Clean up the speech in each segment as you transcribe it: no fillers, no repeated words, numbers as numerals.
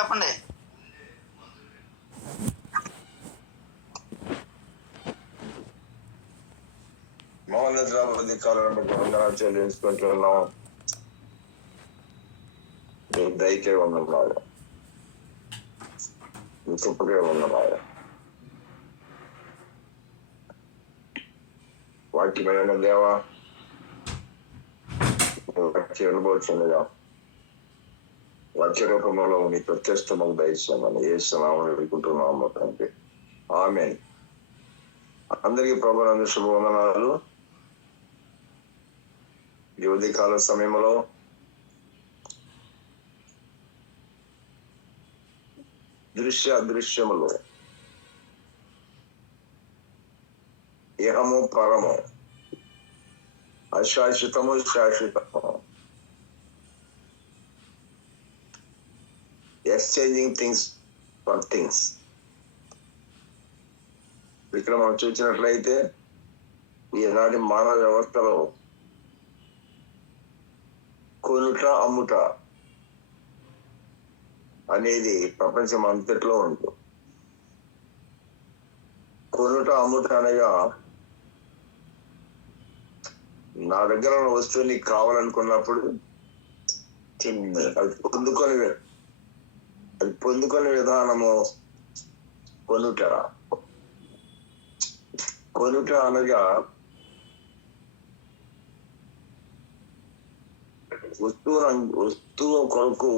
చెప్పండి. మహోన్నత కాలంలో వందనాలు చెల్లించుకుంటున్నాం. దయకే ఉన్నవాడు, కృపకే ఉన్నవాడు, వాక్యమైన దేవా వాక్య అనుభవించగా వాక్య రూపంలో నీ ప్రత్యక్షమకు దయచేయమని ఏ స్నామం అనుకుంటున్నాము తండ్రి. ఆమేన్. అందరికీ ప్రభునందు శుభవందనాలు. ఈ ఉదయకాల సమయంలో దృశ్య అదృశ్యములు, ఇహము పరము, అశాశ్వతము శాశ్వతము, ఎక్స్చేంజింగ్ థింగ్స్ ఫర్ థింగ్స్. ఇక్కడ మనం చూసినట్లయితే ఈనాటి మానవ వ్యవస్థలో కొనుట అమ్ముట అనేది ప్రపంచం అంతట్లో ఉంటుంది. కొనుట అమ్ముట అనగా నా దగ్గర ఉన్న వస్తువు నీకు కావాలనుకున్నప్పుడు అది పొందుకొని విధానము కొనుట. కొనుట అనగా వస్తువు కొరకు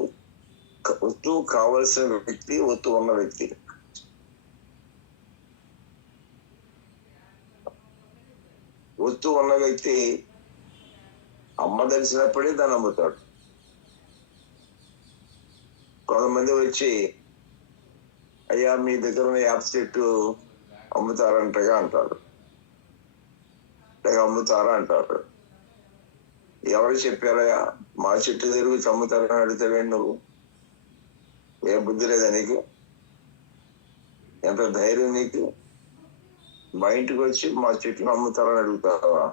వస్తువు కావలసిన వ్యక్తి, వస్తువు ఉన్న వ్యక్తి. వస్తువు ఉన్న వ్యక్తి అమ్మదలిసినప్పుడే దాన్ని అమ్ముతాడు. కొంతమంది వచ్చి అయ్యా మీ దగ్గర ఉన్న యాప్ చెట్టు అమ్ముతారంటగా అంటారు, లేక అమ్ముతారా అంటారు. ఎవరు చెప్పారయ్యా మా చెట్టు తిరిగి అమ్ముతారని అడుగుతావే నువ్వు? ఏ బుద్ధి లేదా నీకు? ఎంత ధైర్యం నీకు? మా ఇంటికి వచ్చి మా చెట్టును అమ్ముతారని అడుగుతావా?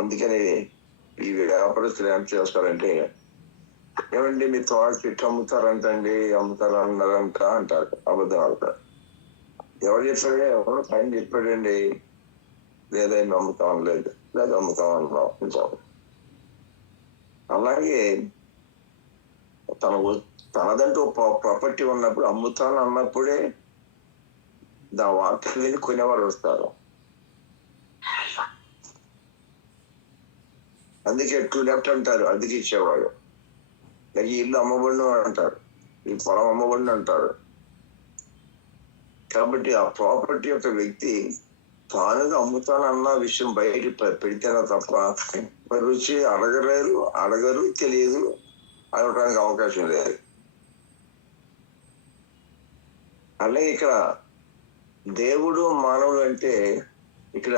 అందుకని ఈ వ్యాపారస్తులు ఏం చేస్తారంటే, ఏమండి మీ తోట చెట్టు అమ్ముతారంటండి, అమ్ముతారన్నారంట అంటారు. అబద్ధం ఆడతారు. ఎవరు చెప్పాడే? ఎవరు పైన చెప్పాడండి, లేదా అమ్ముతాం లేదు, లేదా అమ్ముతాం అన్నాం. అలాగే తనదంటూ ప్రాపర్టీ ఉన్నప్పుడు అమ్ముతాను అన్నప్పుడే దాని వార్త విని కొనేవారు వస్తారు. అందుకే టూ లెఫ్ట్ అంటారు అద్దెకి ఇచ్చేవాడు, లేక ఈ ఇల్లు అమ్మబడిను అంటారు, ఈ పొలం అమ్మబడిను అంటారు. కాబట్టి ఆ ప్రాపర్టీ యొక్క వ్యక్తి తానుగా అమ్ముతానన్న విషయం బయట పెడితేనే తప్ప మరి రుచి అడగరు, తెలియదు, అడగడానికి అవకాశం లేదు. అలాగే ఇక్కడ దేవుడు మానవుడు అంటే ఇక్కడ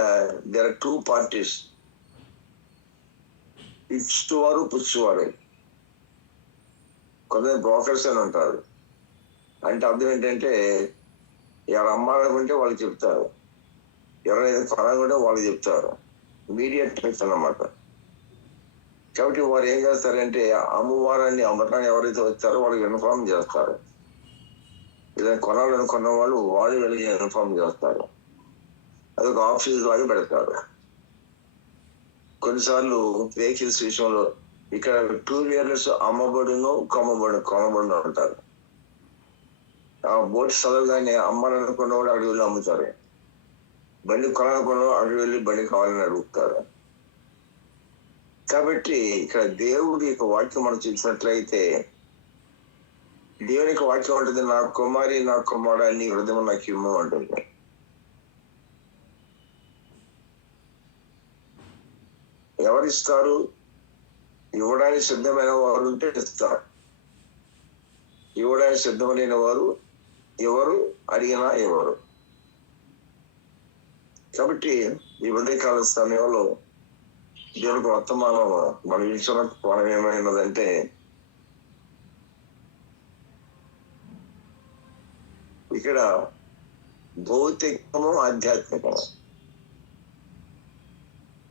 దేర్ ఆర్ టూ పార్టీస్, ఇచ్చువారు పుచ్చువారు. కొంతమంది బ్రోకర్స్ అని ఉంటారు. అంటే అర్థం ఏంటంటే ఎవరు అమ్మాలనుకుంటే వాళ్ళు చెప్తారు, ఎవరైనా కొనాలనుకుంటే వాళ్ళు చెప్తారు. మీడియేటర్స్ అన్నమాట. కాబట్టి వారు ఏం చేస్తారంటే అమ్మవారాన్ని అమ్మటాన్ని ఎవరైతే వచ్చారో వాళ్ళకి ఇన్ఫార్మ్ చేస్తారు. ఇలా కొనాలనుకున్న వాళ్ళు వెళ్ళి ఇన్ఫార్మ్ చేస్తారు. అదొక ఆఫీస్ లాగా పెడతారు. కొన్నిసార్లు వెహికల్స్ విషయంలో ఇక్కడ 2 వీలర్స్ అమ్మబడును కొనబడును అంటారు. ఆ బోర్డు చదవగానే అమ్మాలనుకున్న వాడు అక్కడికి వెళ్ళి అమ్ముతారు. బండి కొనాలనుకున్న అక్కడికి వెళ్ళి బండి కావాలని అడుగుతారు. కాబట్టి ఇక్కడ దేవుడి యొక్క వాక్యం మనం చూసినట్లయితే దేవుని యొక్క వాక్యం ఉంటుంది, నా కుమారి నా కుమారుడు నీ హృదయం నాకు ఇమ్ము అంటుంది. ఎవరిస్తారు? ఇవ్వడానికి సిద్ధమైన వారు ఉంటే ఇస్తారు. ఇవ్వడానికి సిద్ధమైన వారు ఎవరు అడిగినా ఎవరు. కాబట్టి ఈ ఉదయకాల సమయంలో దేవునికి వర్తమానం మనం ఇచ్చిన కోణం ఏమైనదంటే, ఇక్కడ భౌతికము ఆధ్యాత్మికము,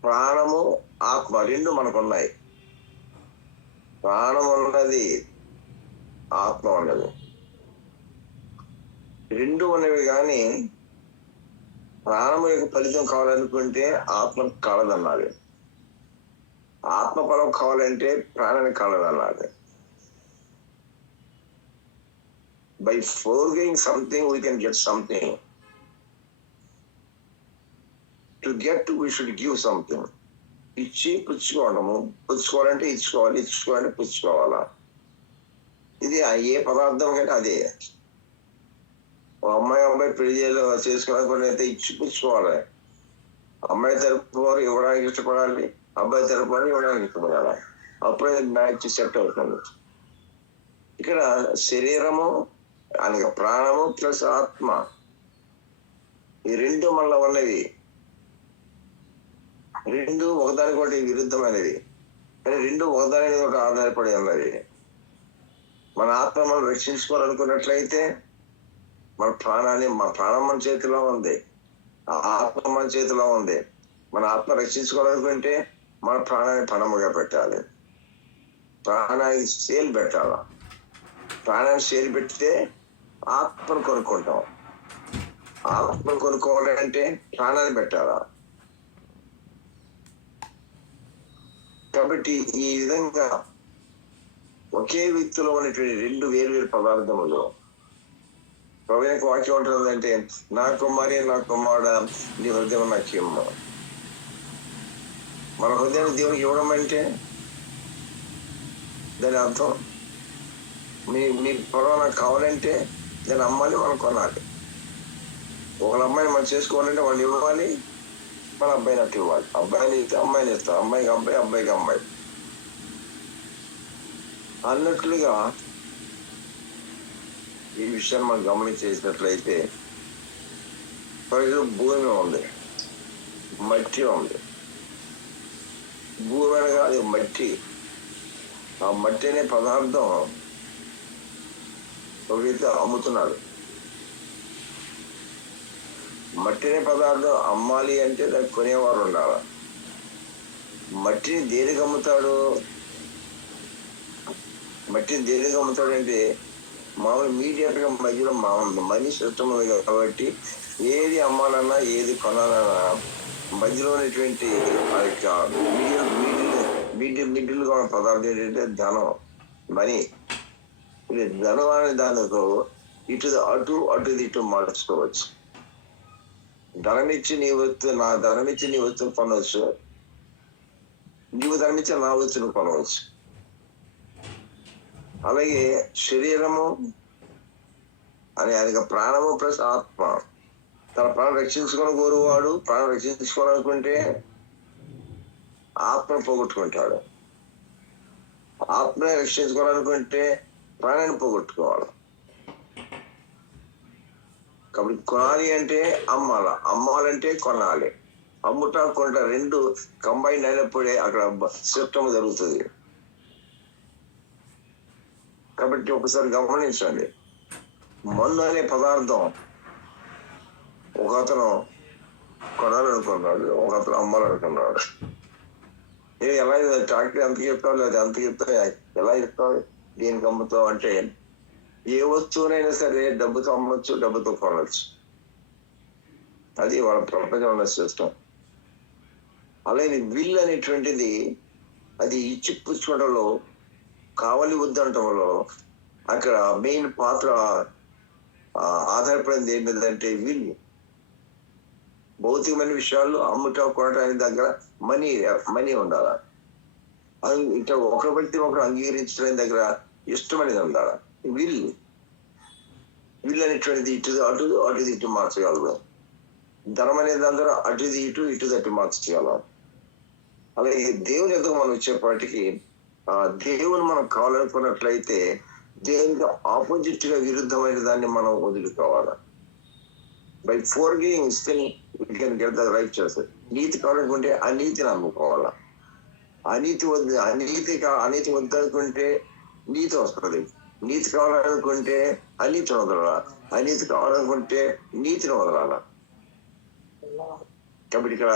ప్రాణము ఆత్మ రెండు మనకున్నాయి. ప్రాణం ఉన్నది ఆత్మ ఉన్నది. రెండు ఉన్నవి కానీ ప్రాణము యొక్క ఫలితం కావాలనుకుంటే ఆత్మ కాలదన్నాడు. ఆత్మ ఫలం కావాలంటే ప్రాణానికి కాలదన్నాడు. By forgetting something, we can get something. To get, we should give something. ఇచ్చి పుచ్చుకోవడము, పుచ్చుకోవాలంటే ఇచ్చుకోవాలి, ఇచ్చుకోవాలంటే పుచ్చుకోవాలా. ఇది ఏ పదార్థం కంటే అదే. అబ్బాయి పెళ్లి చేసుకోవాలనుకుని అయితే ఇచ్చి పుచ్చుకోవాలి. అమ్మాయి తరపు వారు ఇవ్వడానికి ఇష్టపడాలి, అబ్బాయి తరపు వారు ఇవ్వడానికి ఇష్టపడాలి. అప్పుడే మ్యాచ్ సెట్ అవుతుంది. ఇక్కడ శరీరము అనగా ప్రాణము ప్లస్ ఆత్మ, ఈ రెండు మనలో ఉన్నవి. రెండు ఒకదానికొకటి విరుద్ధమైనవి, కానీ రెండు ఒకదాని మీద ఒకటి ఆధారపడి ఉన్నది. మన ఆత్మ మనం రక్షించుకోవాలనుకున్నట్లయితే మన ప్రాణం మన చేతిలో ఉంది, ఆ ఆత్మ మన చేతిలో ఉంది. మన ఆత్మ రక్షించుకోవాలనుకుంటే మన ప్రాణాన్ని పణముగా పెట్టాలి, ప్రాణానికి సేల్ పెట్టాలి. ప్రాణాన్ని సేల్ పెడితే ఆత్మను కొనుక్కుంటాం. ఆత్మను కొనుక్కోవాలంటే ప్రాణాన్ని పెట్టాలా. కాబట్టి ఈ విధంగా ఒకే వ్యక్తిలో ఉన్నటువంటి రెండు వేరు పదార్థములు. ప్రభువుకి వాక్యం ఉంటుందంటే, నా కుమారి నా కుమారుడా నీ హృదయం నాకు ఇమ్ము. మన హృదయాన్ని దేవునికి ఇవ్వడం అంటే దాని అర్థం మీ పొలం నాకు కావాలంటే దాన్ని అమ్మాలి, మనం కొనాలి. ఒకళ్ళ అమ్మాయిని మనం చేసుకోవాలంటే వాళ్ళు ఇవ్వాలి, మన అబ్బాయిని అట్టు ఇవ్వాలి. అబ్బాయిని ఇస్తే అమ్మాయిని ఇస్తాం, అమ్మాయికి అబ్బాయి, అబ్బాయికి అమ్మాయి అన్నట్లుగా ఈ విషయాన్ని మనం గమనించేసినట్లయితే, ప్రజలు భూమి ఉంది, మట్టి ఉంది. భూమి అనగా అది మట్టి. ఆ మట్టి అనే పదార్థం ఒకరైతే అమ్ముతున్నాడు. మట్టి అనే పదార్థం అమ్మాలి అంటే దానికి కొనేవారు ఉండాలి. మట్టిని దేనికి అమ్ముతాడు? మట్టిని దేనికి అమ్ముతాడంటే మామూలు మీడియాగా మధ్యలో మనీ సిస్టమ్ ఉంది కాబట్టి ఏది అమ్మాలన్నా ఏది కొనాలన్నా మధ్యలో ఉన్నటువంటి మిడిల్గా ఉన్న పదార్థం ఏంటంటే ధనం, మనీ. ధనం అనే దానితో ఇటు మార్చుకోవచ్చు. ధనమిచ్చి నీ వస్తువు, నా ధనమిచ్చి నీ వస్తువును కొనవచ్చు, నీవు ధనమిచ్చి నా వస్తువును కొనవచ్చు. అలాగే శరీరము అని ఆయనకి ప్రాణము ప్లస్ ఆత్మ. తన ప్రాణం రక్షించుకొని కోరువాడు ప్రాణం రక్షించుకోవాలనుకుంటే ఆత్మను పోగొట్టుకుంటాడు. ఆత్మని రక్షించుకోవాలనుకుంటే ప్రాణాన్ని పోగొట్టుకోవాలి. కాబట్టి కొనాలి అంటే అమ్మాలంటే కొనాలి. అమ్ముట కొంట రెండు కంబైన్ అయినప్పుడే అక్కడ సిస్టమ్ జరుగుతుంది. కాబట్టి ఒకసారి గమనించండి, మందు అనే పదార్థం ఒక అతను కొనాలనుకున్నాడు, ఒక అతను అమ్మాలనుకున్నాడు. ఎలా ట్రాక్టర్ ఎంత చెప్తావు, లేదా ఎంత చెప్తావు, ఎలా చెప్తావు, దేనికి అమ్ముతావు అంటే ఏ వస్తువునైనా సరే డబ్బుతో అమ్మొచ్చు, డబ్బుతో కొనవచ్చు. అది వాళ్ళ ప్రపంచంలో సిస్టమ్. అలాగే విల్ అనేటువంటిది అది ఇచ్చి పుచ్చుకోవడంలో, కావాలి వద్దంటంలో అక్కడ మెయిన్ పాత్ర ఆధారపడింది ఏంటంటే విల్. భౌతికమైన విషయాలు అమ్ముట కొనడానికి దగ్గర మనీ ఉండాలి. అది ఇట్లా ఒకరి బట్టి ఒకరు అంగీకరించడానికి దగ్గర ఇష్టమనేది ఉండాలి. విల్ అనేటువంటిది ఇటు మార్చగలరు. ధనం అనేది అందరూ ఇటు మార్చగలం. అలాగే దేవుని ఎదుగు మనం వచ్చేపాటికి దేవుని మనం కావాలనుకున్నట్లయితే దేవునికి ఆపోజిట్ గా విరుద్ధమైన దాన్ని మనం వదులుకోవాలి. By forgiving still we can get the righteous. నీతి కావాలనుకుంటే అనీతిని అమ్ముకోవాలా. అనీతి వద్దనుకుంటే నీతి వస్తుంది. నీతి కావాలనుకుంటే అనీతిని వదలాల, అనీతి కావాలనుకుంటే నీతిని వదలాల. కాబట్టి ఇక్కడ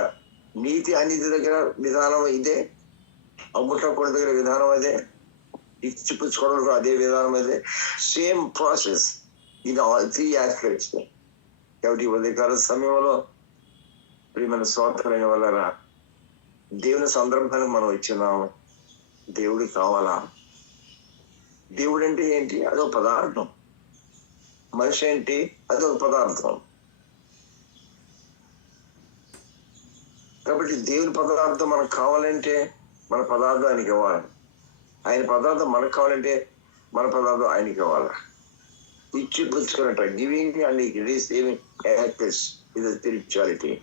నీతి అనీతి దగ్గర విధానం ఇదే, అమ్ముట కొన దగ్గర విధానం అదే. ఇచ్చి పుచ్చుకోవడం కూడా అదే విధానం అదే same process in all 3 aspects. కాబట్టి ఉదయకాల సమయంలో ప్రియమైన స్వార్థమైన వల్లరా దేవుని సందర్భానికి మనం ఇచ్చినాము. దేవుడికి కావాలా? దేవుడు అంటే ఏంటి? అదొక పదార్థం. మనిషి ఏంటి? అదొక పదార్థం. కాబట్టి దేవుని పదార్థం మనకు కావాలంటే మన పదార్థం ఆయనకి ఇవ్వాలి. ఆయన పదార్థం మనకు కావాలంటే మన పదార్థం ఆయనకి ఇవ్వాలి. ఇచ్చి పుచ్చుకున్నట్ట గివింగ్ అండ్ రిసీవింగ్ యాక్టర్స్ ఇది స్పిరిచువాలిటీ.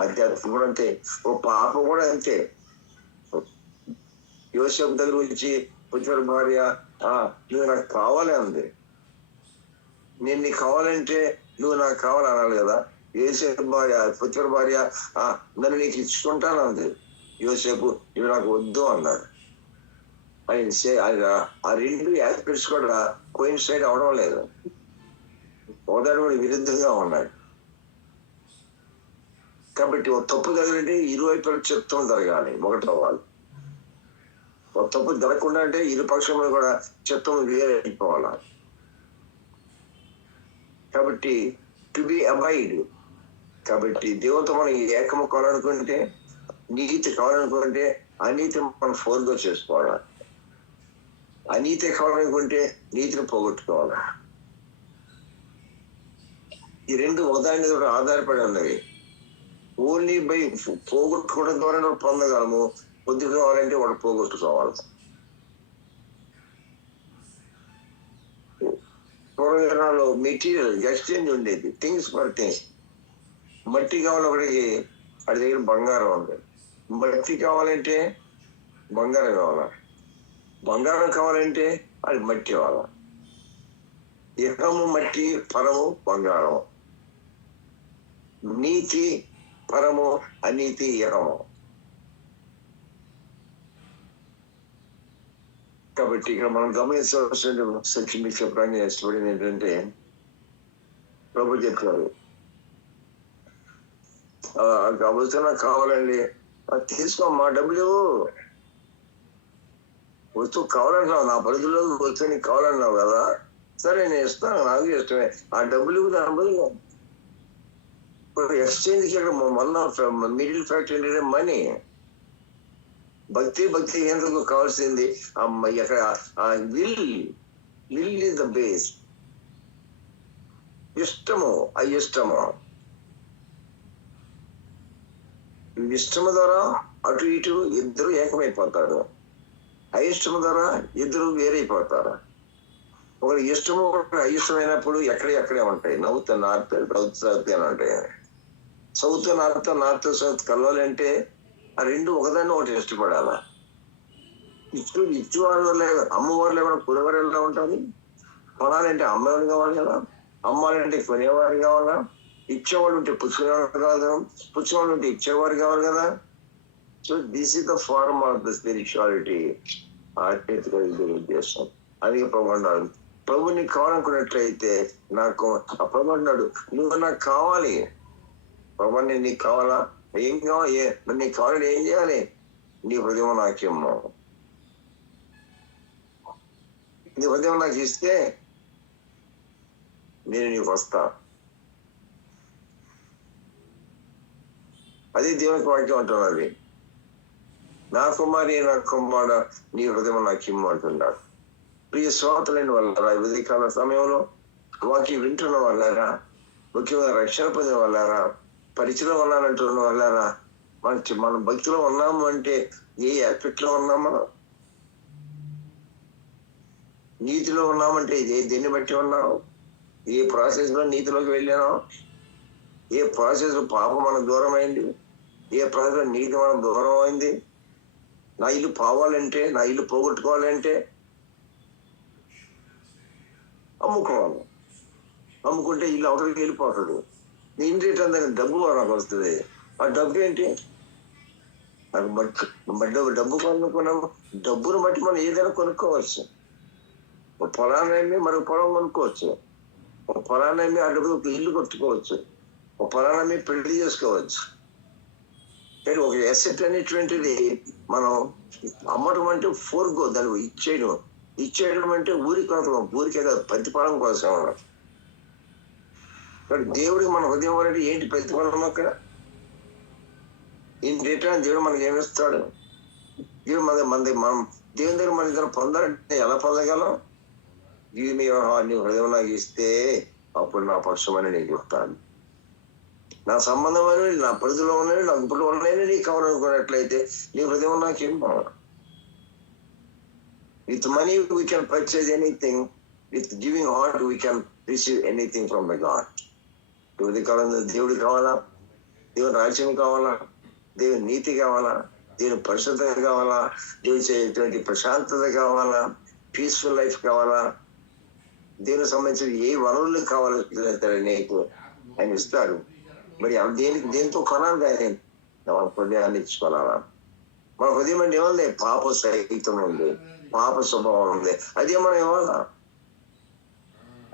ఆధ్యాత్మిక కూడా అంతే. ఓ పాప కూడా అంతే. యోసేపు దగ్గర వచ్చి పుచ్చుకున్న భార్య నువ్వు నాకు కావాలి అంది. నేను నీకు కావాలంటే నువ్వు నాకు కావాలి అనాలి కదా. యోసేపు భార్య పుచ్చుకున్న భార్య నన్ను నీకు ఇచ్చుకుంటాను అంది. యోసేపు ఇవి నాకు వద్దు అన్నాడు. ఆ రెండు ఆస్పెక్ట్స్ కూడా కోయిన్సైడ్ అవడం లేదు. ఒకదాని కూడా విరుద్ధంగా ఉన్నాయి. కాబట్టి ఒక తప్పు జరగాలంటే ఇరువైపుల చిత్తం జరగాలి, ఒకటి అవ్వాలి. ఒక తప్పు జరగకుండా అంటే ఇరుపక్షంలో కూడా చిత్తం వేరైపోవాలి. కాబట్టి టు బి అబైడ్. కాబట్టి దేవునితో మనం ఏకము కావాలనుకుంటే, నీతి కావాలనుకుంటే అనీతి మనం ఫోర్గో చేసుకోవాలి. అనీతి కావాలనుకుంటే నీతిని పోగొట్టుకోవాలి. ఈ రెండు ఒకదాని మీద ఆధారపడి ఉన్నవి. ఓన్లీ బై పోగొట్టుకోవడం ద్వారా పొందగలము. పొద్దు కావాలంటే వాడు పోగొట్టుకోవాలి. పూర్వజనాల్లో మెటీరియల్ ఎక్స్చేంజ్ ఉండేది, థింగ్స్ ఫర్ థింగ్స్. మట్టి కావాలి ఒకటికి, వాడి దగ్గర బంగారం ఉంది. మట్టి కావాలంటే బంగారం కావాలా, బంగారం కావాలంటే అది మట్టి కావాలా. ఇహము మట్టి, పరము బంగారం. నీతి పరము, అనీతి ఇహము. కాబట్టి ఇక్కడ మనం గమనించవలసిన సత్యం మీకు చెప్పడానికి ఇష్టపడింది ఏంటంటే, ప్రభు చెప్పారు వస్తున్నా కావాలండి, తీసుకోమ్మా, డబ్బులు వస్తువు కావాలంటున్నావు, నా పరిధిలో వస్తువు నీకు కావాలన్నావు కదా, సరే నేను ఇస్తాను, నాకు ఇష్టమే. ఆ డబ్బులు దాని ఇప్పుడు ఎక్స్చేంజ్కి ఇక్కడ మన మిడిల్ ఫ్యాక్టర్ ఏంటంటే మనీ. భక్తి ఎందుకు కావాల్సింది ఎక్కడ విల్ ఇస్ ద బేస్. ఇష్టము అయిష్టము, ఇష్టము ద్వారా అటు ఇటు ఇద్దరు ఏకమైపోతారు. అయిష్టము ద్వారా ఇద్దరు వేరైపోతారు. ఒకటి ఇష్టము అయిష్టమైనప్పుడు ఎక్కడే ఉంటాయి. నార్త్ సౌత్ అని ఉంటాయి. నార్త్ సౌత్ కలవాలంటే ఆ రెండు ఒకదాన్ని ఒకటి ఇష్టపడాల. ఇచ్చేవారు అమ్మవారు ఏమైనా కొనేవారు ఎలా ఉంటుంది? కొనాలంటే అమ్మవారు కావాలి కదా, అమ్మాలంటే కొనేవారు కావాలా, ఇచ్చేవాళ్ళు ఉంటే పుచ్చుకునేవారు కావాలి కదా, పుచ్చుకోవాళ్ళు ఉంటే ఇచ్చేవారు కావాలి కదా. So this is the form of the spirituality. ఆధ్యాత్మిక ఉద్దేశం. అది ప్రభు అన్నాడు. ప్రభు నీకు కావాలనుకున్నట్లయితే నాకు ఆ ప్రభు అన్నాడు, నువ్వు నాకు కావాలి. ప్రభు నేను నీకు కావాలా? ఏం కావాలి? నీకు కావాలని ఏం చేయాలి? నీ హృదయం నాకేమో, నీ హృదయం నాకు ఇస్తే నేను నీకు వస్తా. అది దేవునికి వాక్యం అంటున్నది. నా కుమార నీ హృదయం నాకు ఇమ్ము అంటున్నాడు. ప్రియ శ్రోతలైన వల్లరా, ఉదయకాల సమయంలో వాక్యం వింటున్న వల్లరా, ముఖ్యంగా రక్షణ పొందిన వల్లరా, పరిచయం ఉన్నానంటున్న వల్లరా, మనం భక్తిలో ఉన్నాము అంటే ఏ ఆస్పెక్ట్ లో ఉన్నామా? నీతిలో ఉన్నామంటే దేన్ని బట్టి ఉన్నాం? ఏ ప్రాసెస్ లో నీతిలోకి వెళ్ళానో, ఏ ప్రాసెస్ లో పాపం మనకు దూరం అయింది, ఏ ప్రాసెస్ లో నీతి మనకు దూరం అయింది. నా ఇల్లు పోవాలంటే, నా ఇల్లు పోగొట్టుకోవాలంటే అమ్ముకోవాలి. అమ్ముకుంటే ఇల్లు అవతలికి వెళ్ళిపోతాడు. నీ ఇంటి అందరికి డబ్బు నాకు వస్తుంది. ఆ డబ్బు ఏంటి? డబ్బు కొనుక్కున్నాము. డబ్బును బట్టి మనం ఏదైనా కొనుక్కోవచ్చు. ఒక పొలాన్ని మరొక పొలం కొనుక్కోవచ్చు. ఒక పొలాన్ని ఆ డబ్బు ఇల్లు కొట్టుకోవచ్చు. ఒక పొలాన్ని పెళ్లి చేసుకోవచ్చు. కానీ ఒక ఎసెట్ అనేటువంటిది మనం అమ్మటం అంటే ఫోర్గో, దాన్ని ఇచ్చేయడం, ఇచ్చేయడం అంటే ఊరికే కాదు, ప్రతిఫలం కోసం. దేవుడికి మన హృదయం అంటే ఏంటి ప్రతిఫలం అక్కడ? ఇన్ రిటర్న్ దేవుడు మనకి ఏమిస్తాడు? దేవుడు మనం దేవుని దగ్గర మన ఇద్దరు పొందాలంటే ఎలా పొందగలం? ఇది మీ హృదయం నాకు ఇస్తే అప్పుడు నా పక్షమని నేను చెప్తాను. నా సంబంధం అనేది, నా పరిధిలో ఉన్నది, నా గుప్పుడు ఉన్నాయని నీకు కావాలనుకున్నట్లయితే నీ హృదయం నాకేం కావాలి? With money we can purchase anything, with giving heart we can receive anything from the God. ఎవరికి కావాలా? దేవుడికి కావాలా? దేవుని రాజ్యం కావాలా? దేవుని నీతి కావాలా? దేవుని పరిశుద్ధత కావాలా? దేవుని ప్రశాంతత కావాలా? పీస్ఫుల్ లైఫ్ కావాలా? దేవునికి సంబంధించిన ఏ వనరులు కావాలి నీకు ఆయన ఇస్తాడు. మరి దేంతో కొనాలి? ఆయన మన హృదయాన్ని ఇచ్చుకోవాలా? మన హృదయం అంటే ఏముంది? పాప సహితం ఉంది, పాప స్వభావం ఉంది. అదే మనం ఇవ్వాలా?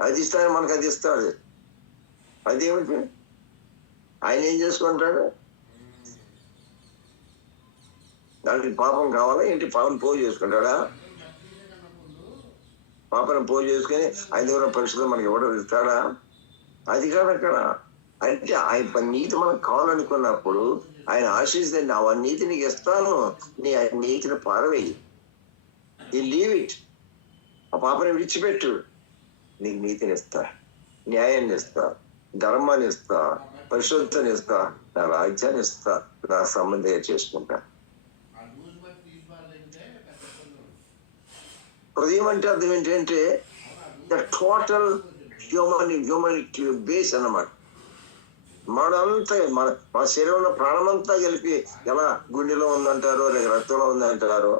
అది ఇస్తాడు, మనకు అది ఇస్తాడు. అదేమిటి? ఆయన ఏం చేసుకుంటాడు? దానికి పాపం కావాలా ఏంటి? పాపం పోగు చేసుకుంటాడా? పాపను పోగు చేసుకుని ఆయన దగ్గర పరిస్థితులు మనకి ఎవడో ఇస్తాడా? అది కాదు అక్కడ. అంటే ఆయన నీతి మనకు కావాలనుకున్నప్పుడు ఆయన ఆశిస్తే ఆ నీతి నీకు ఇస్తాను, నీ ఆయన నీతిని పారవేయి, లీవ్ ఇట్. ఆ పాపని విడిచిపెట్టు, నీకు నీతిని ఇస్తా, న్యాయాన్ని ఇస్తా, ధర్మాన్ని ఇస్తా, పరిశుద్ధతని ఇస్తా, నా రాజ్యాన్ని ఇస్తా, నా సంబంధం చేసుకుంటా. హృదయం అంటే అర్థం ఏంటంటే ద టోటల్ హ్యూమనిటీ బేస్ అన్నమాట. మనంతా మన శరీరంలో ప్రాణమంతా కలిపి ఎలా గుండెలో ఉందంటారో, లేక రక్తంలో ఉందంటారో,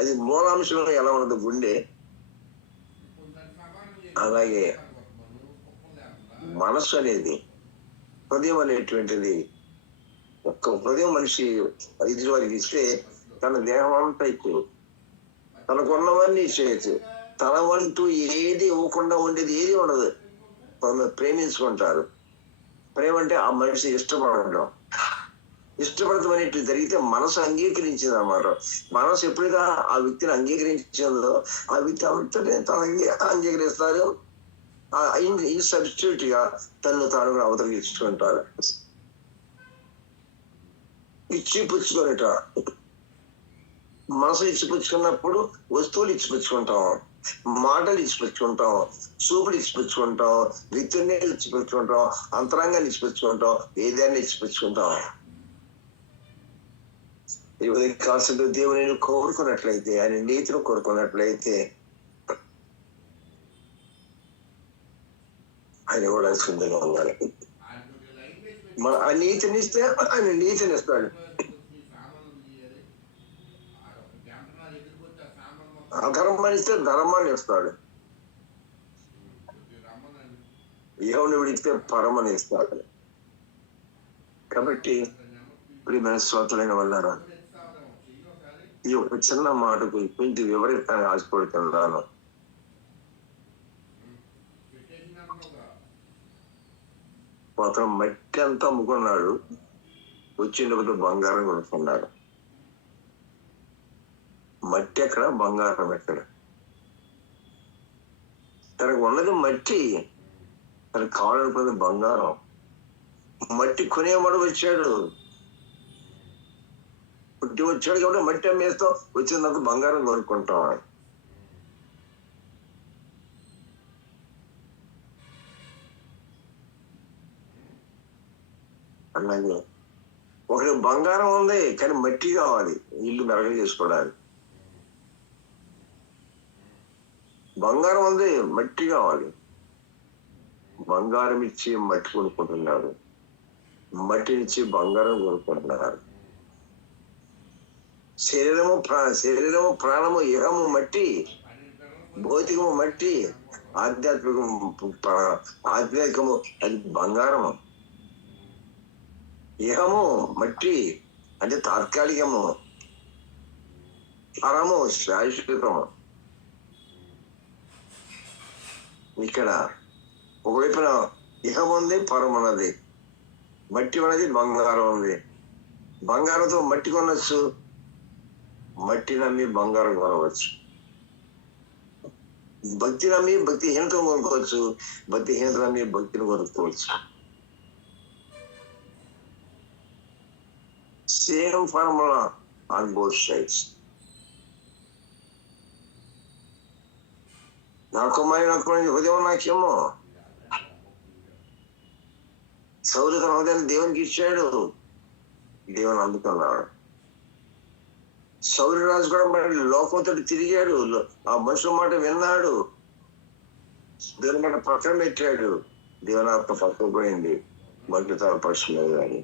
అది మూలాంశంలో ఎలా ఉన్నది గుండె, అలాగే మనస్సు అనేది, హృదయం అనేటువంటిది. ఒక్క హృదయం మనిషి ఇది వారికి ఇస్తే తన దేహం అంతా ఇచ్చు, తనకున్నవన్నీ ఇచ్చేయచ్చు. తన వంటూ ఏది ఇవ్వకుండా ఉండేది ఏది ఉండదు. ప్రేమించుకుంటారు. ప్రేమ అంటే ఆ మనిషి ఇష్టపడడం. ఇష్టపడటం అనేటివి జరిగితే మనసు అంగీకరించింది అన్నమాట. మనసు ఎప్పుడైతే ఆ వ్యక్తిని అంగీకరించిందో ఆ వ్యక్తి అంతనే తనకి అంగీకరిస్తారు. ఈ సబ్స్టిట్యూట్ గా తను తాను అవతరించుకుంటారు. ఇచ్చి పుచ్చుకొనిట. మనసు ఇచ్చిపుచ్చుకున్నప్పుడు వస్తువులు ఇచ్చిపుచ్చుకుంటాం, మాటలు ఇచ్చిపుచ్చుకుంటాం, చూపులు ఇచ్చిపుచ్చుకుంటాం, వ్యక్తుల్ని ఇచ్చిపుచ్చుకుంటాం, అంతరంగాన్ని ఇచ్చిపుచ్చుకుంటాం, ఏదైనా ఇచ్చిపుచ్చుకుంటాం. ఎవరికి కావాల్సిన దేవుని కోరుకున్నట్లయితే, ఆయన నీతిని కోరుకున్నట్లయితే ఆయన కూడా సుందరంగా ఉండాలి. మన ఆ నీతిని ఇస్తే ఆయన నీతిని ఇస్తాడు. అధర్మాన్ని ఇస్తే ధర్మాన్ని ఇస్తాడు. యెహోవాను విడిస్తే పరమని ఇస్తాడు. కాబట్టి ప్రియమైన శ్రోతలైన వాళ్ళారా, ఈ ఒక చిన్న మాటకు ఇంటి వివరించడానికి ఆశపడుతున్నాను. అతను మట్టి అంతా అమ్ముకున్నాడు, వచ్చినప్పుడు బంగారం కొనుక్కున్నాడు. మట్టి ఎక్కడ, బంగారం ఎక్కడ? తనకు ఉన్నది మట్టి, తనకు కావాలనుకున్నది బంగారం. మట్టి కొనేవాడు వచ్చాడు, పుట్టి వచ్చాడు కాబట్టి మట్టి అమ్మేస్తాం, వచ్చినంత బంగారం కొనుక్కుంటాం. అలాగే ఒకటి బంగారం ఉంది కానీ మట్టి కావాలి ఇల్లు మెరగ చేసుకోవడానికి. బంగారం ఉంది, మట్టి కావాలి. బంగారం ఇచ్చి మట్టి కొనుక్కుంటున్నారు, మట్టినిచ్చి బంగారం కొనుక్కుంటున్నారు. శరీరము ప్రాణము, ఇహము మట్టి, భౌతికము మట్టి, ఆధ్యాత్మికము అది బంగారము. ఇహము మట్టి అంటే తాత్కాలికము, పరము శాశ్వతము. ఇక్కడ ఒకవైపున ఇహం ఉంది, పరం ఉన్నది, మట్టి ఉన్నది, బంగారం ఉంది. బంగారంతో మట్టి కొనొచ్చు, మట్టి నమ్మి బంగారం కొనవచ్చు, భక్తి నమ్మి భక్తిహీనత కొనుక్కోవచ్చు, భక్తిహీనత నమ్మి భక్తిని కొనుక్కోవచ్చు. Same formula on both sides. నా కుమారుని హృదయం నాకేమో సౌలు తన హృదయాన్ని దేవునికి ఇచ్చాడు, దేవుని అందుకున్నాడు. సౌలు రాజు కూడా మరి లోకంతో తిరిగాడు, ఆ మనుషుల మాట విన్నాడు, దేవుని మాట పక్కన పెట్టాడు, దేవుని ఆత్మ పక్కకు పోయింది, మగ్గుతారు పక్షులు కానీ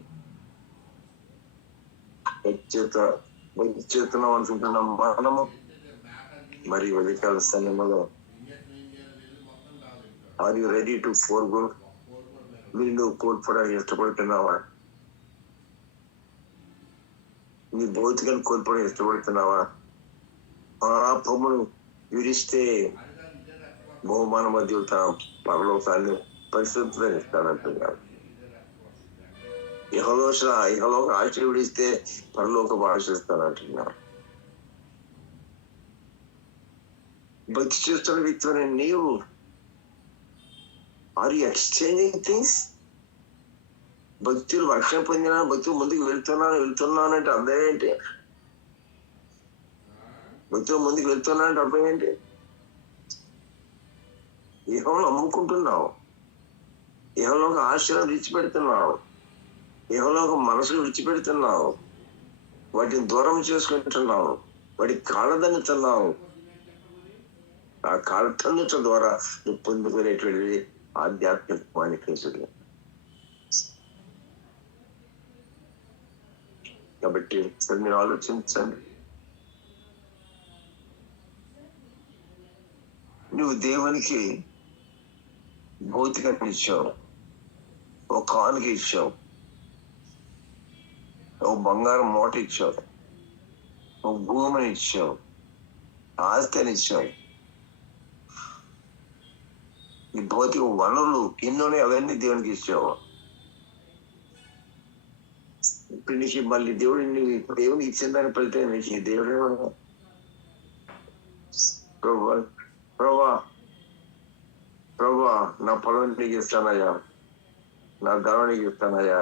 చేస్తున్నాం అనుకుంటున్నాం. మనము మరి ఉదయకాల సమయంలో are you ready to forgo? వీళ్ళు కోల్పోవడానికి ఇష్టపడుతున్నావా? నీ భౌతికాన్ని కోల్పోవడానికి ఇష్టపడుతున్నావా? పాపమును విడిస్తే బహుమాన మధ్య పరలోకాన్ని పరిశుద్ధంగా ఇస్తానంటున్నాడు. ఇహలోక ఆశ విడిస్తే పరలోక ఆశిస్తానంటున్నాడు. భక్తి చేస్తున్న వ్యక్తిని నీవు ఆర్ యు ఎక్స్చేంజింగ్ థింగ్స్? భక్తులు రక్షణ పొందినా, భక్తులు ముందుకు వెళ్తున్నానంటే అర్థం ఏంటి? భక్తులు ముందుకు వెళ్తున్నానంటే అర్థం ఏంటి? ఇహంలో అమ్ముకుంటున్నావు, ఇహంలో ఒక ఆశను విడిచిపెడుతున్నావు, ఇహంలో ఒక మనసును విడిచిపెడుతున్నావు, వాటిని దూరం చేసుకుంటున్నావు, వాటికి కాళ్ళదన్నుతున్నావు. ఆ కాళ్ళదన్నుట ద్వారా నువ్వు పొందుకునేటువంటి ఆధ్యాత్మిక మానికేసుడు. కాబట్టి మీరు ఆలోచించండి. నువ్వు దేవునికి భౌతికంగా ఇచ్చావు, ఒక కానుక ఇచ్చావు, ఒక బంగారం మూట ఇచ్చావు, ఒక భూమిని ఇచ్చావు, ఆస్తిని ఇచ్చావు. ఈ భౌతిక వనరులు ఎన్నోనే అవన్నీ దేవునికి ఇచ్చావు. ఇప్పుడు నీకు మళ్ళీ దేవునికి ఇచ్చిన దాని ఫలితం నీకు దేవుడే ప్రభా నా పొలం నీకు ఇస్తానయ్యా, నా ధనం నీకు ఇస్తానయ్యా,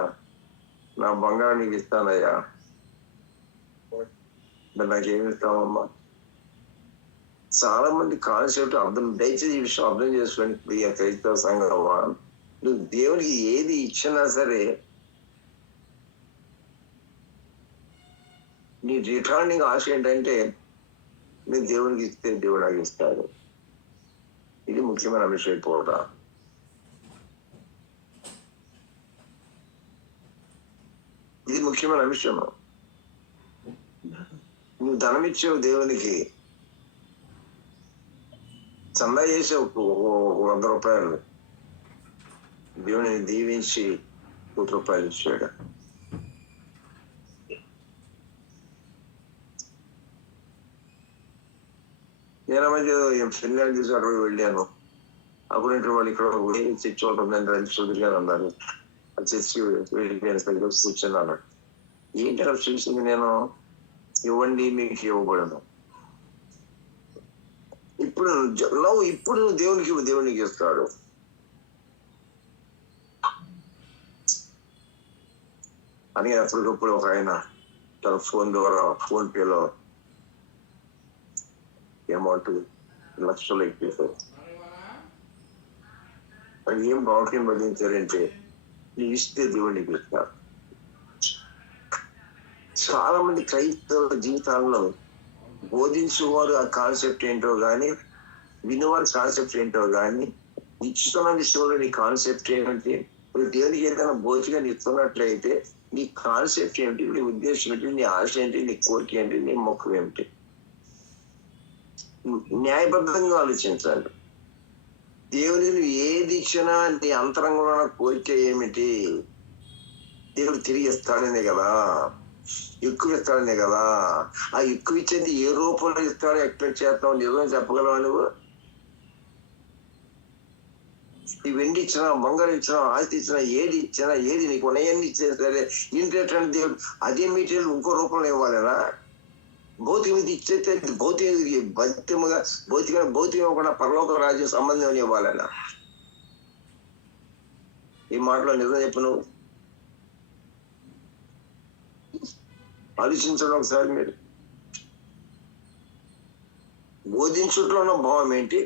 నా బంగారం నీకు ఇస్తానయ్యా, నాకేమి ఇస్తామమ్మా? చాలా మంది కాన్సెప్ట్ దయచేసి ఈ విషయం అర్థం చేసుకోండి ప్రియ క్రైస్తవ సంఘమా. నువ్వు దేవునికి ఏది ఇచ్చినా సరే నీ రిటర్నింగ్ ఆశ ఏంటంటే నేను దేవునికి ఇస్తే దేవుడు నాకు ఇస్తాడు. ఇది ముఖ్యమైన విషయం. పోతా ఇది ముఖ్యమైన విషయం. నువ్వు ధనం ఇచ్చావు దేవునికి, చందా చేసావు 100 రూపాయలు, దేవుని దీవించి 1 రూపాయలు ఇచ్చాడు. నేను మధ్య ఫిన్లాండ్ తీసి అక్కడ వెళ్ళాను. అప్పుడు వాళ్ళు ఇక్కడ చర్చి ఉంటుందని రండి చౌదరి గారు అన్నారు. ఆ చర్చి వెళ్ళిపోయిన కూర్చున్నాను. ఏంటి అక్కడ చూసింది నేను, ఇవ్వండి మీకు ఇవ్వబడను. ఇప్పుడు నువ్వు దేవునికి ఇస్తాడు. అని అప్పటికప్పుడు ఒక ఆయన తన ఫోన్ ద్వారా ఫోన్ పేలో అమౌంట్ లక్షలు ఎక్కేసారు. అది ఏం భావకం బదిలించారంటే నీ ఇస్తే దేవునికి ఇస్తారు. చాలా మంది క్రైస్తవ జీవితాల్లో బోధించేవారు ఆ కాన్సెప్ట్ ఏంటో గానీ, వినేవారి కాన్సెప్ట్ ఏంటో గానీ, ఇచ్చుతున్న విషయంలో నీ కాన్సెప్ట్ ఏమిటి? నువ్వు దేవునికి ఏదైనా భౌతిగా ఇస్తున్నట్లయితే నీ కాన్సెప్ట్ ఏమిటి, నీ ఉద్దేశం ఏంటి, నీ ఆశ ఏంటి, నీ కోరిక ఏంటి, నీ మొక్కు ఏమిటి? న్యాయబద్ధంగా ఆలోచించాలి. దేవునికి నువ్వు ఏది ఇచ్చినా నీ అంతరంగంలో కోరిక ఏమిటి? దేవుడు తిరిగి ఇస్తాడనే కదా, ఎక్కువ ఇస్తాడనే కదా. ఆ ఎక్కువ ఇచ్చేది ఏ రూపంలో ఇస్తాడో ఎక్స్పెక్ట్ చేస్తావు? నిజం చెప్పగలవా నువ్వు? ఈ వెండి ఇచ్చినా, బంగారం ఇచ్చినా, ఆస్తి ఇచ్చినా, ఏది నీకు ఉన్నాయన్నీ ఇచ్చినా సరే ఇంటర్నెట్ దేవుడు అదే మెటీరియల్ ఇంకో రూపంలో ఇవ్వాలేనా? భౌతిక విద్య ఇచ్చైతే భౌతికంగా కూడా పరలోక రాజ్యం సంబంధం ఇవ్వాలన్నా. ఈ మాటలో నిజం చెప్పు, నువ్వు ఆలోచించడం ఒకసారి. మీరు బోధించట్లో ఉన్న భావం ఏంటి?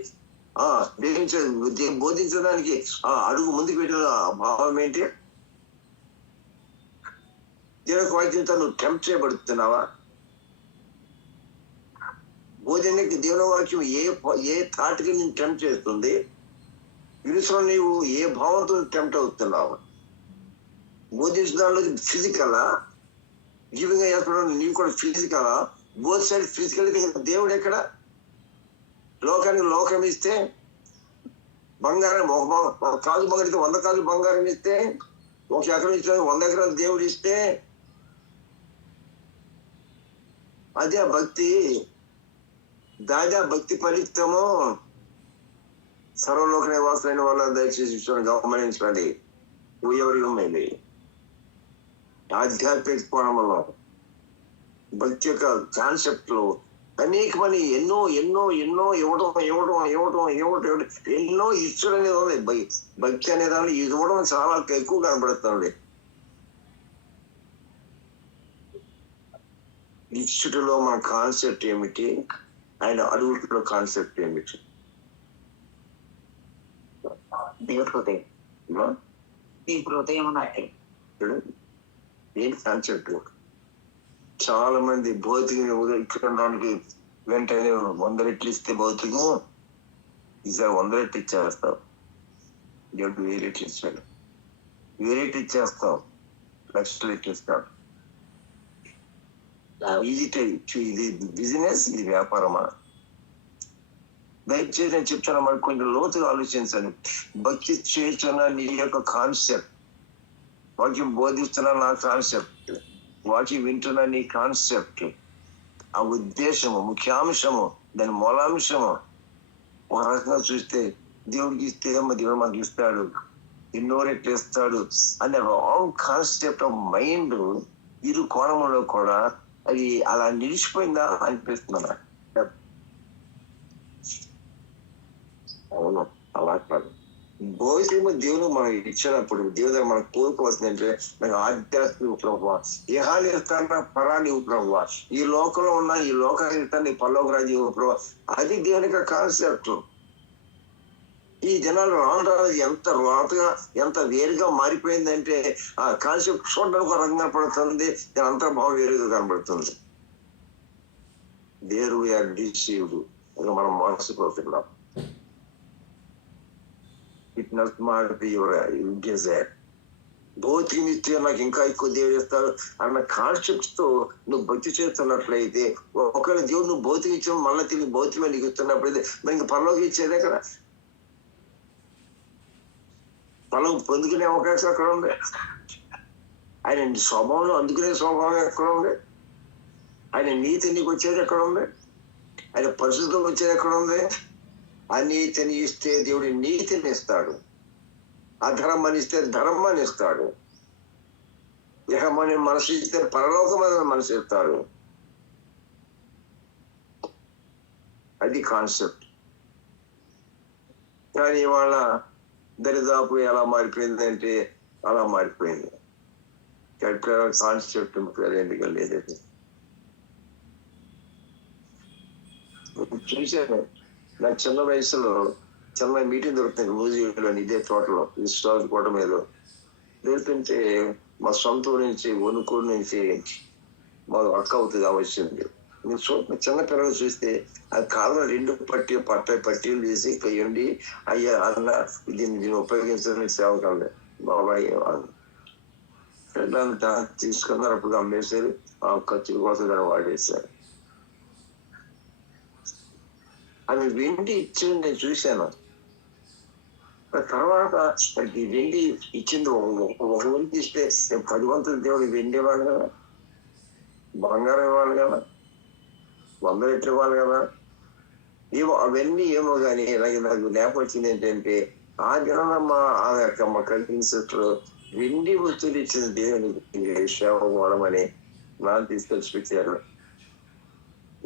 బోధించడానికి అడుగు ముందుకు పెట్టిన భావం ఏంటి? దేవుని వాక్యంతో నువ్వు టెంప్ట్ చేయబడుతున్నావా? బోధనకి దేవుని వాక్యం ఏ థాట్కి నేను టెంప్ట్ చేస్తుంది? వినుసలో నీవు ఏ భావంతో టెంప్ట్ అవుతున్నావు? బోధించడంలో ఫిజికలా, గివింగ్ చేస్తున్నావు నీవు కూడా ఫిజికలా? Both side physical. దేవుడు ఎక్కడ? లోకానికి లోకం ఇస్తే, బంగారం ఒక కాజు బంగారితో 100 కాజు బంగారం ఇస్తే, 1 ఎకరం ఇస్తే 100 ఎకరాలు దేవుడు ఇస్తే, అదే భక్తి. దాదా భక్తి ఫలితము. సర్వలోక నివాసులైన వాళ్ళ దయచేసి గమనించండి. ఎవరి ఉంది ఆధ్యాత్మిక కోణంలో భక్తి యొక్క కాన్సెప్ట్ లో అనేకమని ఎన్నో ఇవ్వడం ఎన్నో ఇచ్చడం అనేది ఉంది. భక్తి అనే దాన్ని ఇవ్వడం చాలా ఎక్కువ కనబడుతుంది. ఇచ్చుటలో మన కాన్సెప్ట్ ఏమిటి, ఆయన అడుగులో కాన్సెప్ట్ ఏమిటి? ఏంటి కాన్సెప్ట్? చాలా మంది భౌతిక ఇక్కడానికి వెంటనే 100 రెట్లు ఇస్తే భౌతికం, ఈసారి 100 రెట్లు ఇచ్చేస్తావు. దేవుడు 1000 రెట్లు ఇచ్చాడు, 1000 రెట్లు ఇచ్చేస్తావు, లక్షలు ఇచ్చేస్తాడు. ఇది బిజినెస్, ఇది వ్యాపారమా? దయచేసి నేను చెప్తాను, మరి కొంచెం లోతుగా ఆలోచించండి. భక్తి చేస్తున్న నీ యొక్క కాన్సెప్ట్, వాక్యం బోధిస్తున్న నా కాన్సెప్ట్, వాక్యం వింటున్న నీ కాన్సెప్ట్, ఆ ఉద్దేశము, ముఖ్యాంశము, దాని మూలాంశము ఒక రకంగా చూస్తే దేవుడికి ఇస్తే దేవుడు మనకి ఇస్తాడు, ఎన్నో రెట్లు ఇస్తాడు అనే రాంగ్ కాన్సెప్ట్ ఆఫ్ మైండ్ ఇరు కోణంలో కూడా అది అలా నిలిచిపోయిందా అనిపిస్తున్నా. అవును, అలా కాదు. భౌతికము దేవుడు మనకి ఇచ్చినప్పుడు దేవుడు మనకు కోరుకోవాల్సింది అంటే, నాకు ఆధ్యాత్మిక ప్రభావ, ఇహాన్ని ఇస్తాను, పరాన్ని ప్రభావ, ఈ లోకంలో ఉన్న ఈ లోకాన్ని ఇస్తాను, పరలోక రాజ్యం ప్రభావ. అది దేవుని యొక్క కాన్సెప్ట్. ఈ జనాలు రాను ఎంత రాతగా ఎంత వేరుగా మారిపోయిందంటే, ఆ కాన్సెప్ట్ చూడడానికి ఒక రంగు కనపడుతుంది, దాని అంతర్భావం వేరుగా కనబడుతుంది. దేర్ వీఆర్ డిసీవ్డ్, మనం మోసపోతున్నాం. ఫిట్నెస్ మారితే భౌతిక నిత్యం నాకు ఇంకా ఎక్కువ దేవుడు ఇస్తాడు అన్న కాన్సెప్ట్స్ తో నువ్వు భక్తి చేస్తున్నట్లయితే, ఒకవేళ దేవుడు నువ్వు భౌతిక ఇచ్చావు మళ్ళీ తిరిగి భౌతికమే నీకు ఇస్తున్నప్పుడైతే మరి ఇంకా పరలోకి ఇచ్చేదే కదా. పరలోకి పొందుకునే అవకాశం ఎక్కడ ఉంది? ఆయన స్వభావంలో అందుకునే స్వభావం ఎక్కడ ఉంది? ఆయన నీతి నీకు వచ్చేది ఎక్కడ ఉంది? ఆయన పరిశుద్ధం వచ్చేది ఎక్కడ ఉంది? అనీతిని ఇస్తే దేవుడి నీతిని ఇస్తాడు, అధర్మాన్ని ఇస్తే ధర్మాన్ని ఇస్తాడు, ఇహమని మనసు ఇస్తే పరలోకమైన మనసు ఇస్తాడు. అది కాన్సెప్ట్. కానీ ఇవాళ దరిదాపు ఎలా మారిపోయిందంటే అలా మారిపోయింది. కాన్సెప్ట్ ఎందుకు లేదంటే చూశాను. నాకు చిన్న వయసులో చిన్న మీటింగ్ దొరుకుతుంది మ్యూజియంలోని, ఇదే తోటలో, హిస్టారిక్ కోట మీద దొరుకుతుంటే మా సొంత నుంచి వణుకూరు నుంచి మా అక్క అవుతుంది వచ్చింది. నేను చిన్న పిల్లలు చూస్తే ఆ కాలంలో 2 పట్టీలు తీసి కయ్యండి, అయ్యా అన్న దీన్ని ఉపయోగించడానికి సేవకండి బాబాయ్ పిల్లలంతా తీసుకున్నారు. అప్పుడు అమ్మేశారు, ఆ ఖర్చుల కోసం దాన్ని వాడేశారు. అవి వెండి ఇచ్చింది నేను చూశాను. తర్వాత వెండి ఇచ్చింది ఒక వంతు ఇస్తే 10 వంతులు దేవుడు వెండి ఇవ్వాలి కదా, బంగారం ఇవ్వాలి కదా, 100 రెట్లు ఇవ్వాలి కదా. ఏమో అవన్నీ ఏమో కానీ ఇలాగే నాకు జ్ఞాపకం వచ్చింది ఏంటంటే, ఆ దిన మా కన్సిస్టర్ వెండి వస్తువులు ఇచ్చిన దేవునికి సేవ పోవడమని నాకు తీసుకొచ్చి పెట్టారు.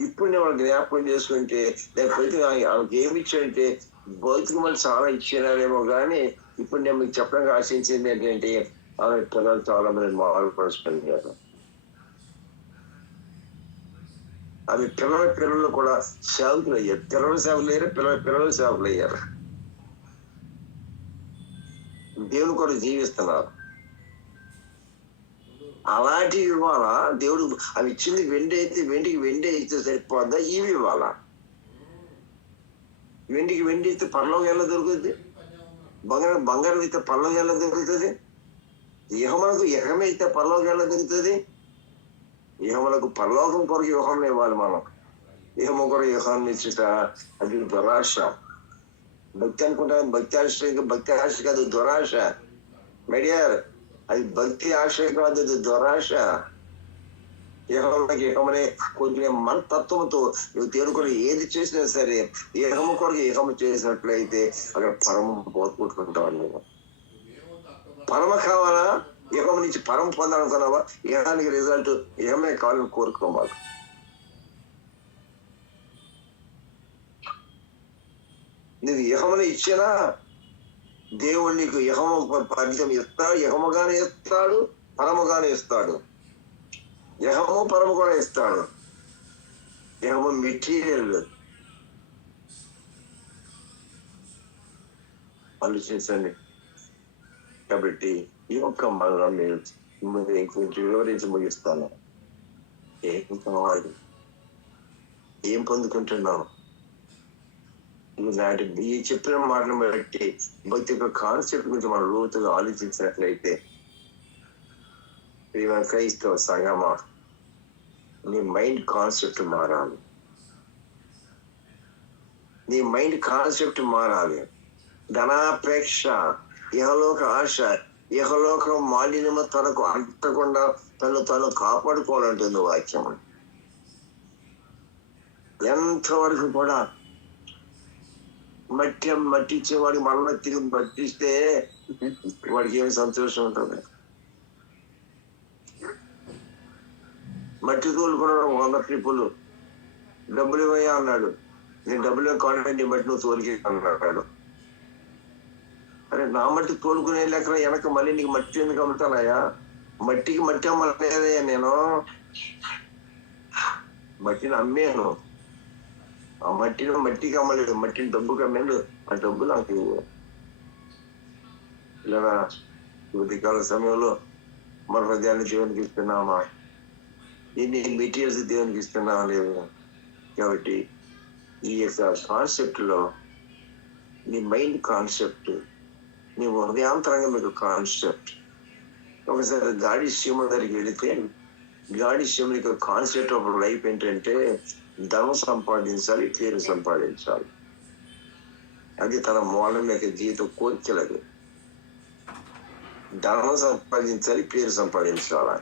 ఇప్పుడు నేను వాళ్ళు జ్ఞాపకం చేసుకుంటే లేకపోతే ఆమెకి ఏమి ఇచ్చాడంటే భౌతికమని చాలా ఇచ్చినారేమో కానీ ఇప్పుడు నేను మీకు చెప్పడానికి ఆశించింది ఏంటంటే ఆమె పిల్లలు చాలా మంది మారుపరుచుకున్నారు. ఆమె పిల్లలు కూడా సేవకులు అయ్యారు. పిల్లల సేవకులు అయ్యారు, పిల్లల సేవకులు అయ్యారు. దేవుని కొరకు జీవిస్తున్నారు. అలాంటి ఇవ్వాలా దేవుడు? అవి ఇచ్చింది వెండి అయితే వెండికి అయితే సరిపోద్దా? ఇవి ఇవ్వాలా? వెండికి వెండి అయితే పరలోకం ఎలా దొరుకుతుంది? బంగారం అయితే పరలోకం ఎలా దొరుకుతుంది? ఇహములకు ఇహమే అయితే పరలోకం ఎలా దొరుకుతుంది? ఇహములకు పరలోకం కొరకు యుహం ఇవ్వాలి మనం. ఇహమ కొరకు యుహాన్ని ఇచ్చుట అది దురాశ. భక్తి అనుకుంటాను, భక్తి ఆశ కాదు, దురాశ. మెడియార్, అది భక్తి ఆశ కాదు, అది దురాశ. ఇహమనే కొద్దిగా మన తత్వంతో నువ్వు తేరుకొని ఏది చేసినా సరే ఇహమ కొరకు ఇహమ చేసినట్లయితే అక్కడ పరమ పోగొట్టుకుంటావు. నువ్వు పరమ కావాలా? ఇహం నుంచి పరమ పొందాలనుకున్నావా? ఇహానికి రిజల్ట్ ఇహమే కావాలని కోరుకోవాలి. నువ్వు ఇహమని ఇచ్చినా దేవుడు నీకు ఇహము ఫలితం ఇస్తాడు. ఇహముగానే ఇస్తాడు, పరముగానే ఇస్తాడు. ఇహము పరము కూడా ఇస్తాడు. ఇహము మెటీరియల్. ఆలోచించండి. కాబట్టి ఈ ఒక్క మనం నేను కొంచెం వివరించి ముగిస్తాను. ఏం కావాలి? ఏం పొందుకుంటున్నావు? నాటి ఈ చెప్పిన మాటను బట్టి భక్తి యొక్క కాన్సెప్ట్ గురించి మనం లోతుగా ఆలోచించినట్లయితే క్రైస్తవ సంగమా, నీ మైండ్ కాన్సెప్ట్ మారాలి. నీ మైండ్ కాన్సెప్ట్ మారాలి. ధనాపేక్ష, ఇహలోక ఆశ, ఇహలోక మాలిన్యము తనకు అంటకుండా తను కాపాడుకోవాలంటుంది వాక్యం. ఎంతవరకు కూడా మట్టి ఇచ్చేవాడికి మళ్ళీ తిరిగి మట్టిస్తే వాడికి ఏమి సంతోషం ఉంటుంది? మట్టి తోలుకున్నాడు 100 ట్రిప్పులు, డబ్బులు ఇవ్వయా అన్నాడు. నేను డబ్బులు కావాలంటే మట్టి నువ్వు తోలికి అన్నాడు. అరే, నా మట్టి తోలుకునే లెక్క వెనక మళ్ళీ నీకు మట్టి ఎందుకు అమ్ముతానయ్యా? మట్టికి మట్టి అమ్మలేదయ్యా. నేను మట్టిని అమ్మాను. ఆ మట్టికి అమ్మలేదు, మట్టిని డబ్బుకి అమ్మాను. ఆ డబ్బు నాకు ఇవ్వు. ఇలా ఉదయకాల సమయంలో మన హృదయాన్ని దేవునికి ఇస్తున్నామా? ఎన్ని మెటీరియల్స్ దేవునికి ఇస్తున్నామా? లేదు. కాబట్టి ఈ యొక్క కాన్సెప్ట్ లో నీ మైండ్ కాన్సెప్ట్, నీ హృదయాంతరంగా మీకు కాన్సెప్ట్. ఒకసారి గాడి సీమ దగ్గరికి వెళితే గాడి సీమ యొక్క కాన్సెప్ట్ ఆఫ్ లైఫ్ ఏంటంటే ధనం సంపాదించాలి, పేరు సంపాదించాలి. అది తన మూలం యొక్క జీవితం కోరికలది. ధనం సంపాదించాలి, పేరు సంపాదించాలి.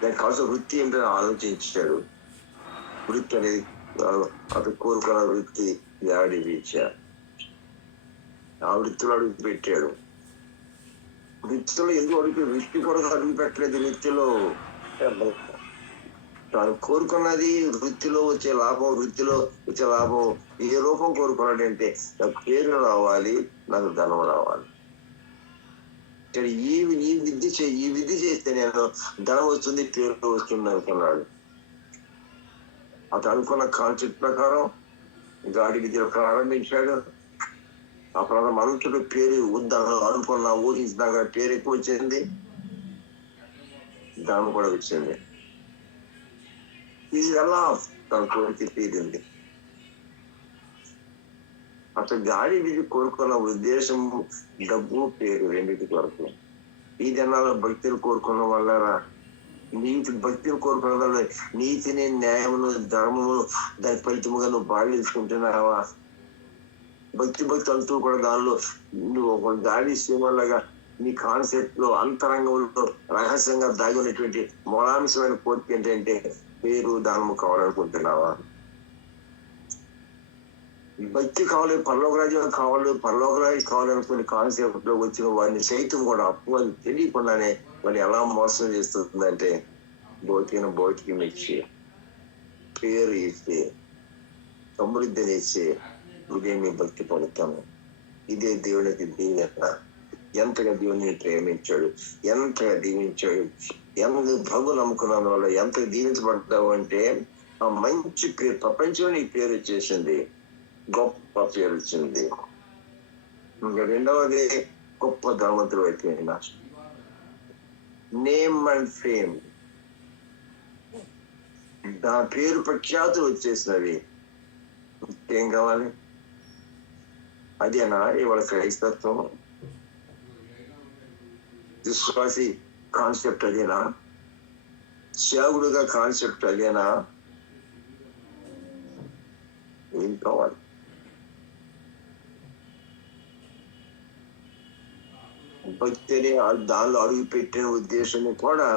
దానికి కావాల్సిన వృత్తి ఏంటని ఆలోచించాడు. వృత్తి అనేది అతను కోరుకున్న వృత్తి గాడి వీచా. ఆ వృత్తిలో అడుగు పెట్టాడు. వృత్తిలో ఎందుకు వృత్తి కొరకు అడుగు పెట్టలేదు. వృత్తిలో తాను కోరుకున్నది వృత్తిలో వచ్చే లాభం ఏ రూపం కోరుకున్నాడంటే నాకు పేరు రావాలి, నాకు ధనం రావాలి. ఈ విద్య చేస్తే నేను ధనం వస్తుంది, పేరు వస్తుంది అనుకున్నాడు. అతను అనుకున్న కాన్సెప్ట్ ప్రకారం గాడి విద్యను ప్రారంభించాడు. ఆ ప్రారంభం మనుషుడు పేరు అనుకున్న ఊహించినాక పేరు ఎక్కువ వచ్చింది, ధనం కూడా వచ్చింది. ఇది ఎలా తన కోరిక తీరింది. అతను గాడి విధి కోరుకున్న ఉద్దేశం డబ్బు, పేరు రెండింటి కొరకు. ఈ జనాల భక్తులు కోరుకున్న వల్ల భక్తులు కోరుకున్న వల్ల నీతిని, న్యాయమును, ధర్మమును దాని ఫలితముగా నువ్వు భావించుకుంటున్నావా? భక్తి అంటూ కూడా దానిలో నువ్వు ఒక గాడి సీమలాగా నీ కాన్సెప్ట్ లో అంతరంగంలో రహస్యంగా దాగి ఉన్నటువంటి మూలాంశమైన కోరిక ఏంటంటే పేరు, ధనము కావాలనుకుంటున్నావా? భక్తి కావాలి, పరలోకరాజ్యం కావాలనుకునే కాన్సెప్ట్ లో వచ్చిన వారిని సైతం కూడా అప్పులు తెలియకుండానే వారిని ఎలా మోసం చేస్తుందంటే భౌతిక మెచ్చి పేరు ఇస్తే సమృద్ధినిస్తే ఇదే మీ భక్తి ఫలితము. ఇదే దేవునికి దీవెన. ఎంతగా దేవుని ప్రేమించాడు, ఎంతగా దీవించాడు, ఎంత ప్రభు నమ్ముకున్న వల్ల ఎంతగా దీవించబడ్డావు అంటే ఆ మంచి పేరు ప్రపంచంలో నీ పేరు వచ్చేసింది, గొప్ప పేరు వచ్చింది. ఇంకా రెండవది గొప్ప ధనవంతుడు అయిపోయిన నేమ్ అండ్ ఫేమ్, దాని పేరు ప్రఖ్యాతులు వచ్చేసినవి. ఏం కావాలి? అదేనా ఇవాళ క్రైస్తత్వం? విశ్వాసి కాన్సెప్ట్ అదేనా? సేవకుడుగా కాన్సెప్ట్ అదేనా? ఏం కావాలి? భక్తిని దానిలో అడుగు పెట్టిన ఉద్దేశం కూడా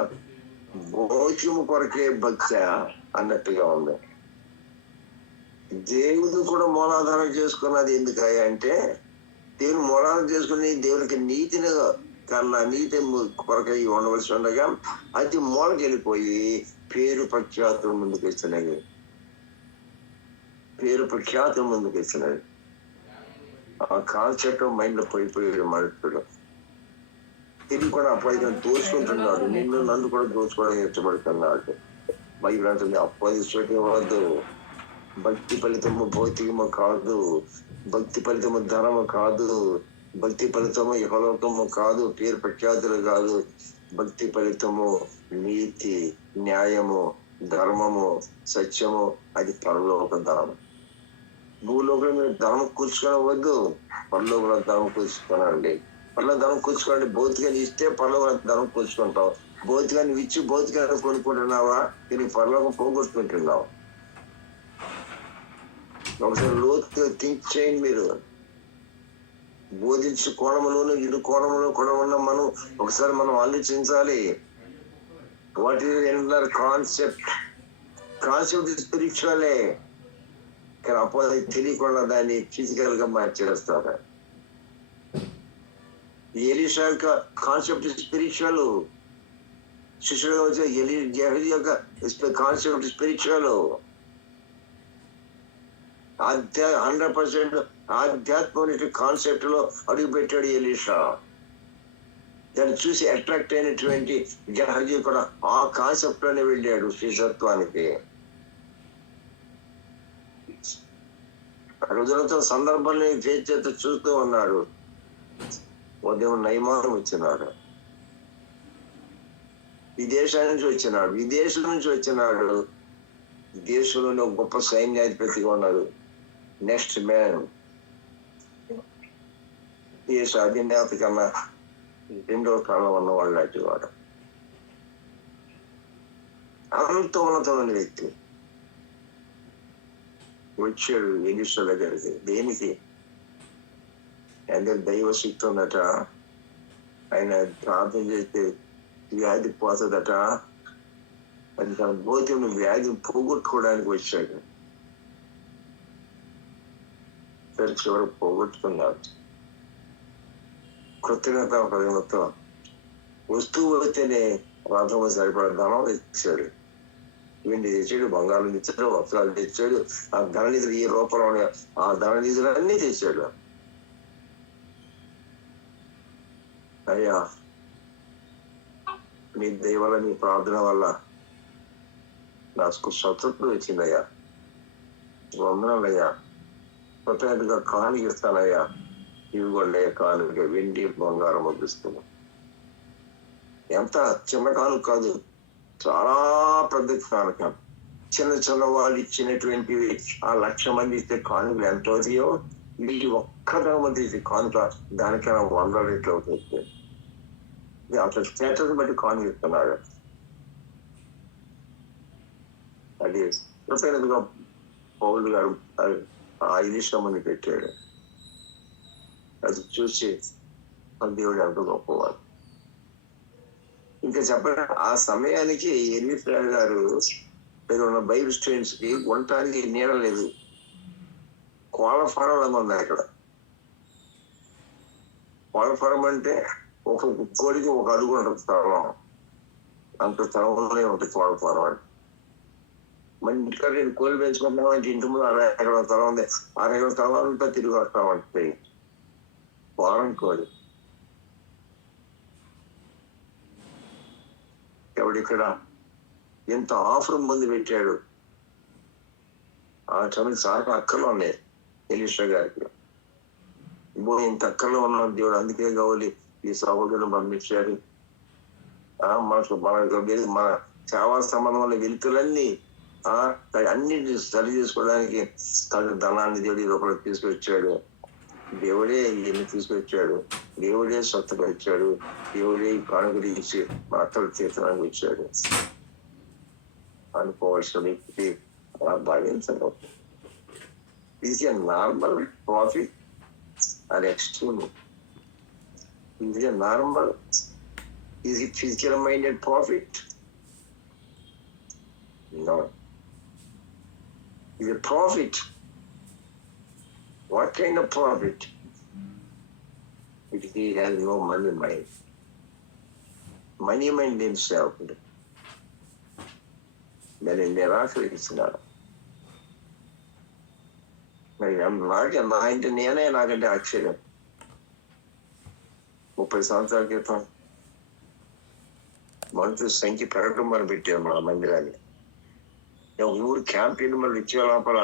భోజము కొరకే భక్త అన్నట్టుగా ఉంది. దేవుడు కూడా మూలాధారం చేసుకున్నది ఎందుకయ్యా అంటే, దేవుని మూలాధారం చేసుకుని దేవునికి నీతిని కన్నా నీతి కొరకై ఉండవలసి ఉండగా అది మూలకి వెళ్ళిపోయి పేరు ప్రఖ్యాతులు ముందుకు ఇస్తున్నది, పేరు ప్రఖ్యాతులు ముందుకు ఇస్తున్నది. ఆ కాన్సెప్ట్ మైండ్ లో పోయిపోయాడు మనుషుడు. తిరిగి కూడా అపవాదిని దోచుకుంటున్నాడు, నన్ను కూడా దోచుకోవడం ఇష్టపడుతున్నాడు. బైబిల్ అంటుంది అపవాది వద్దు. భక్తి ఫలితము భౌతికము కాదు, భక్తి ఫలితము ధనము కాదు, భక్తి ఫలితము యహలోకము కాదు, పేరు ప్రఖ్యాతులు కాదు. భక్తి ఫలితము నీతి, న్యాయము, ధర్మము, సత్యము. అది పరలోక ధనం. భూలోకంలో మీరు ధనం కూర్చుకోవద్దు, పరలోకంలో ధనం కూర్చుకోనండి. పర్లో ధనం కూర్చుకోండి. భౌతికాన్ని ఇస్తే పరలోక ధనం కూర్చుకుంటావు. భౌతికాన్ని ఇచ్చి భౌతికాన్ని కొనుక్కుంటున్నావా? దీనికి పరలోకం పోగొట్టుకుంటున్నావు. ఒకసారి లోతుగా థింక్ చేయండి. మీరు బోధించే కోణంలోనూ ఇరు కోణంలో కూడా ఉన్న మనం ఒకసారి మనం ఆలోచించాలి. What is another concept? Concept స్పిరిచువలే, కానీ అపోది తెలియకుండా దాన్ని ఫిజికల్ గా మార్చేస్తారు. ఎలీషా యొక్క కాన్సెప్ట్ స్పిరిచువల్, శిష్యుడుగా వచ్చే గెహజీ యొక్క కాన్సెప్ట్ స్పిరిచువల్. 100% ఆధ్యాత్మిక కాన్సెప్ట్ లో అడుగు పెట్టాడు ఎలీషా. దాన్ని చూసి అట్రాక్ట్ అయినటువంటి గెహజీ కూడా ఆ కాన్సెప్ట్ లోనే వెళ్ళాడు శిష్యత్వానికి. రుజులతో సందర్భాన్ని ఫేస్ చేస్తూ చూస్తూ ఉన్నాడు. ఉదయం నయమానం వచ్చినాడు, విదేశం నుంచి వచ్చినాడు. దేశంలోనే గొప్ప సైన్యాధిపతిగా ఉన్నాడు. నెక్స్ట్ మ్యాన్ దేశ అధినేత కన్నా 2వ స్థానంలో ఉన్నవాళ్ళు లాంటి వాడు. అంత ఉన్నతమైన వ్యక్తి వచ్చాడు ఎలీషా దగ్గరికి. దేనికి? అందరు దైవ శక్తి ఉందట, ఆయన ప్రార్థన చేస్తే వ్యాధి పోతుందట. అది తన భౌతిక వ్యాధిని పోగొట్టుకోవడానికి వచ్చాడు. చివరికి పోగొట్టుకున్నాడు. కృతజ్ఞత హృదయంతో వస్తువు అయితేనే రథము సరిపడ ధనం ఇచ్చాడు. వెండి తెచ్చాడు, బంగారం తెచ్చాడు, వస్త్రాలు తెచ్చాడు. ఆ ధననిధులు ఈ రూపంలో ఆ ధననిధులన్నీ తెచ్చాడు. అయ్యా మీ దయ వల్ల, మీ ప్రార్థన వల్ల నాకు స్వతంత్రం వచ్చిందయ్యా, వందనాలయ్యా, కృతజ్ఞతగా కానుక ఇస్తానయ్యా. ఇవిగోండి కానుక, వెండి బంగారం పంపిస్తున్నాం. ఎంత చిన్న కానుక కాదు, చాలా పెద్ద కానుక. చిన్న వాళ్ళు ఇచ్చినటువంటి ఆ 1,00,000 మంది ఇస్తే కానుకలు ఎంత అవుతాయో, వీళ్ళు ఒక్క మంది ఇచ్చే కానుక దానికైనా 100 రెట్లు అవుతుంది. అసలు స్టేటస్ బట్టి కానుక ఇస్తున్నాడు. అది కృతజ్ఞతగా పౌలు గారు ఆ ఇనిషమని పెట్టాడు. అది చూసి దేవుడు ఎంత గొప్పవాడు. ఇంకా చెప్పండి, ఆ సమయానికి ఎలీషా గారు దగ్గర ఉన్న బైబిల్ స్టూడెంట్స్ కి ఉండటానికి నీడ లేదు. కోళ్ళ ఫారం ఉంది అక్కడ. కోళ్ళ ఫారం అంటే ఒక కోడికి ఒక అడుగు ఉంటుంది స్థలం, అంత స్థలంలోనే ఉంటుంది కోళ్ళ ఫారం అంటే. మన ఇంటికాడ నేను కోళ్ళు పెంచుకుంటున్నామంటే ఇంటి ముందు 6 ఎకరాల స్థలం ఉంది. 6 ఎకరాల స్థలం అంతా తిరిగి వస్తామంటే వారం కోడి. ఎవడిక్కడ ఎంత ఆఫర్ ముందు పెట్టాడు. ఆ సమయం చాలా అక్కలు ఉన్నాయి ఎలీషా గారికి. ఇంత అక్కలో ఉన్న దేవుడు అందుకే కావాలి ఈ సహోదరులు పంపించారు. మన సేవా సంబంధమైన వెలుతులన్నీ అన్నింటినీ సరి చేసుకోవడానికి తన ధనాన్ని దేవుడి రూపంలో తీసుకొచ్చాడు. దేవుడే ఇవన్నీ తీసుకొచ్చాడు. దేవుడే స్వస్థపరిచాడు. దేవుడే కానుకలు ఇచ్చి మా అక్కలు తీర్చడానికి వచ్చాడు అనుకోవాల్సిన వ్యక్తి భావించడం. Is a normal profit and extreme. Is it a normal? Is it physical minded profit? No. Is it profit? What kind of profit? If he has no money mind. Money mind himself. Then in their offer it's not. నాకంటే ఆశ్చర్యం. 30 సంవత్సరాల క్రితం మనుషుల సంఖ్య పెరగడం మనం పెట్టాము మన మందిరాన్ని. ఊరు క్యాంప్ మళ్ళీ ఇచ్చే లోపల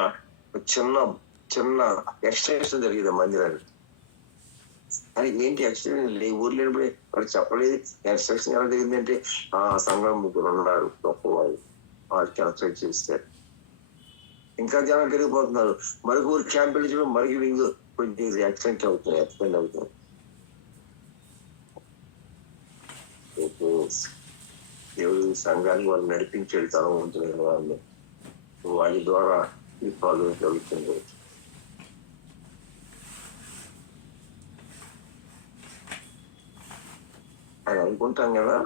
చిన్న చిన్న ఎక్స్టెన్షన్ జరిగింది మందిరాన్ని. అది ఏంటి ఎక్స్టెన్షన్ ఊర్లో లేనప్పుడే వాడు చెప్పలేదు. ఎక్స్టెన్షన్ ఎలా జరిగిందంటే సంఘం 3 ఉన్నారు గొప్ప వాళ్ళు కన్స్ట్రక్ట్ చేస్తారు. ఇంకా జనం పెరిగిపోతున్నారు. మరొక ఊరు క్యాంప్ వెళ్ళి మరొక వింగ్ కొంచెం ఎక్స్టెండ్ అవుతుంది. దేవుడు సంఘాన్ని వాళ్ళు నడిపించేది తలవంతులైన వాళ్ళు. వారి ద్వారా ఈ ప్రాబ్లం జరుగుతుంది. అని అనుకుంటాం కదా.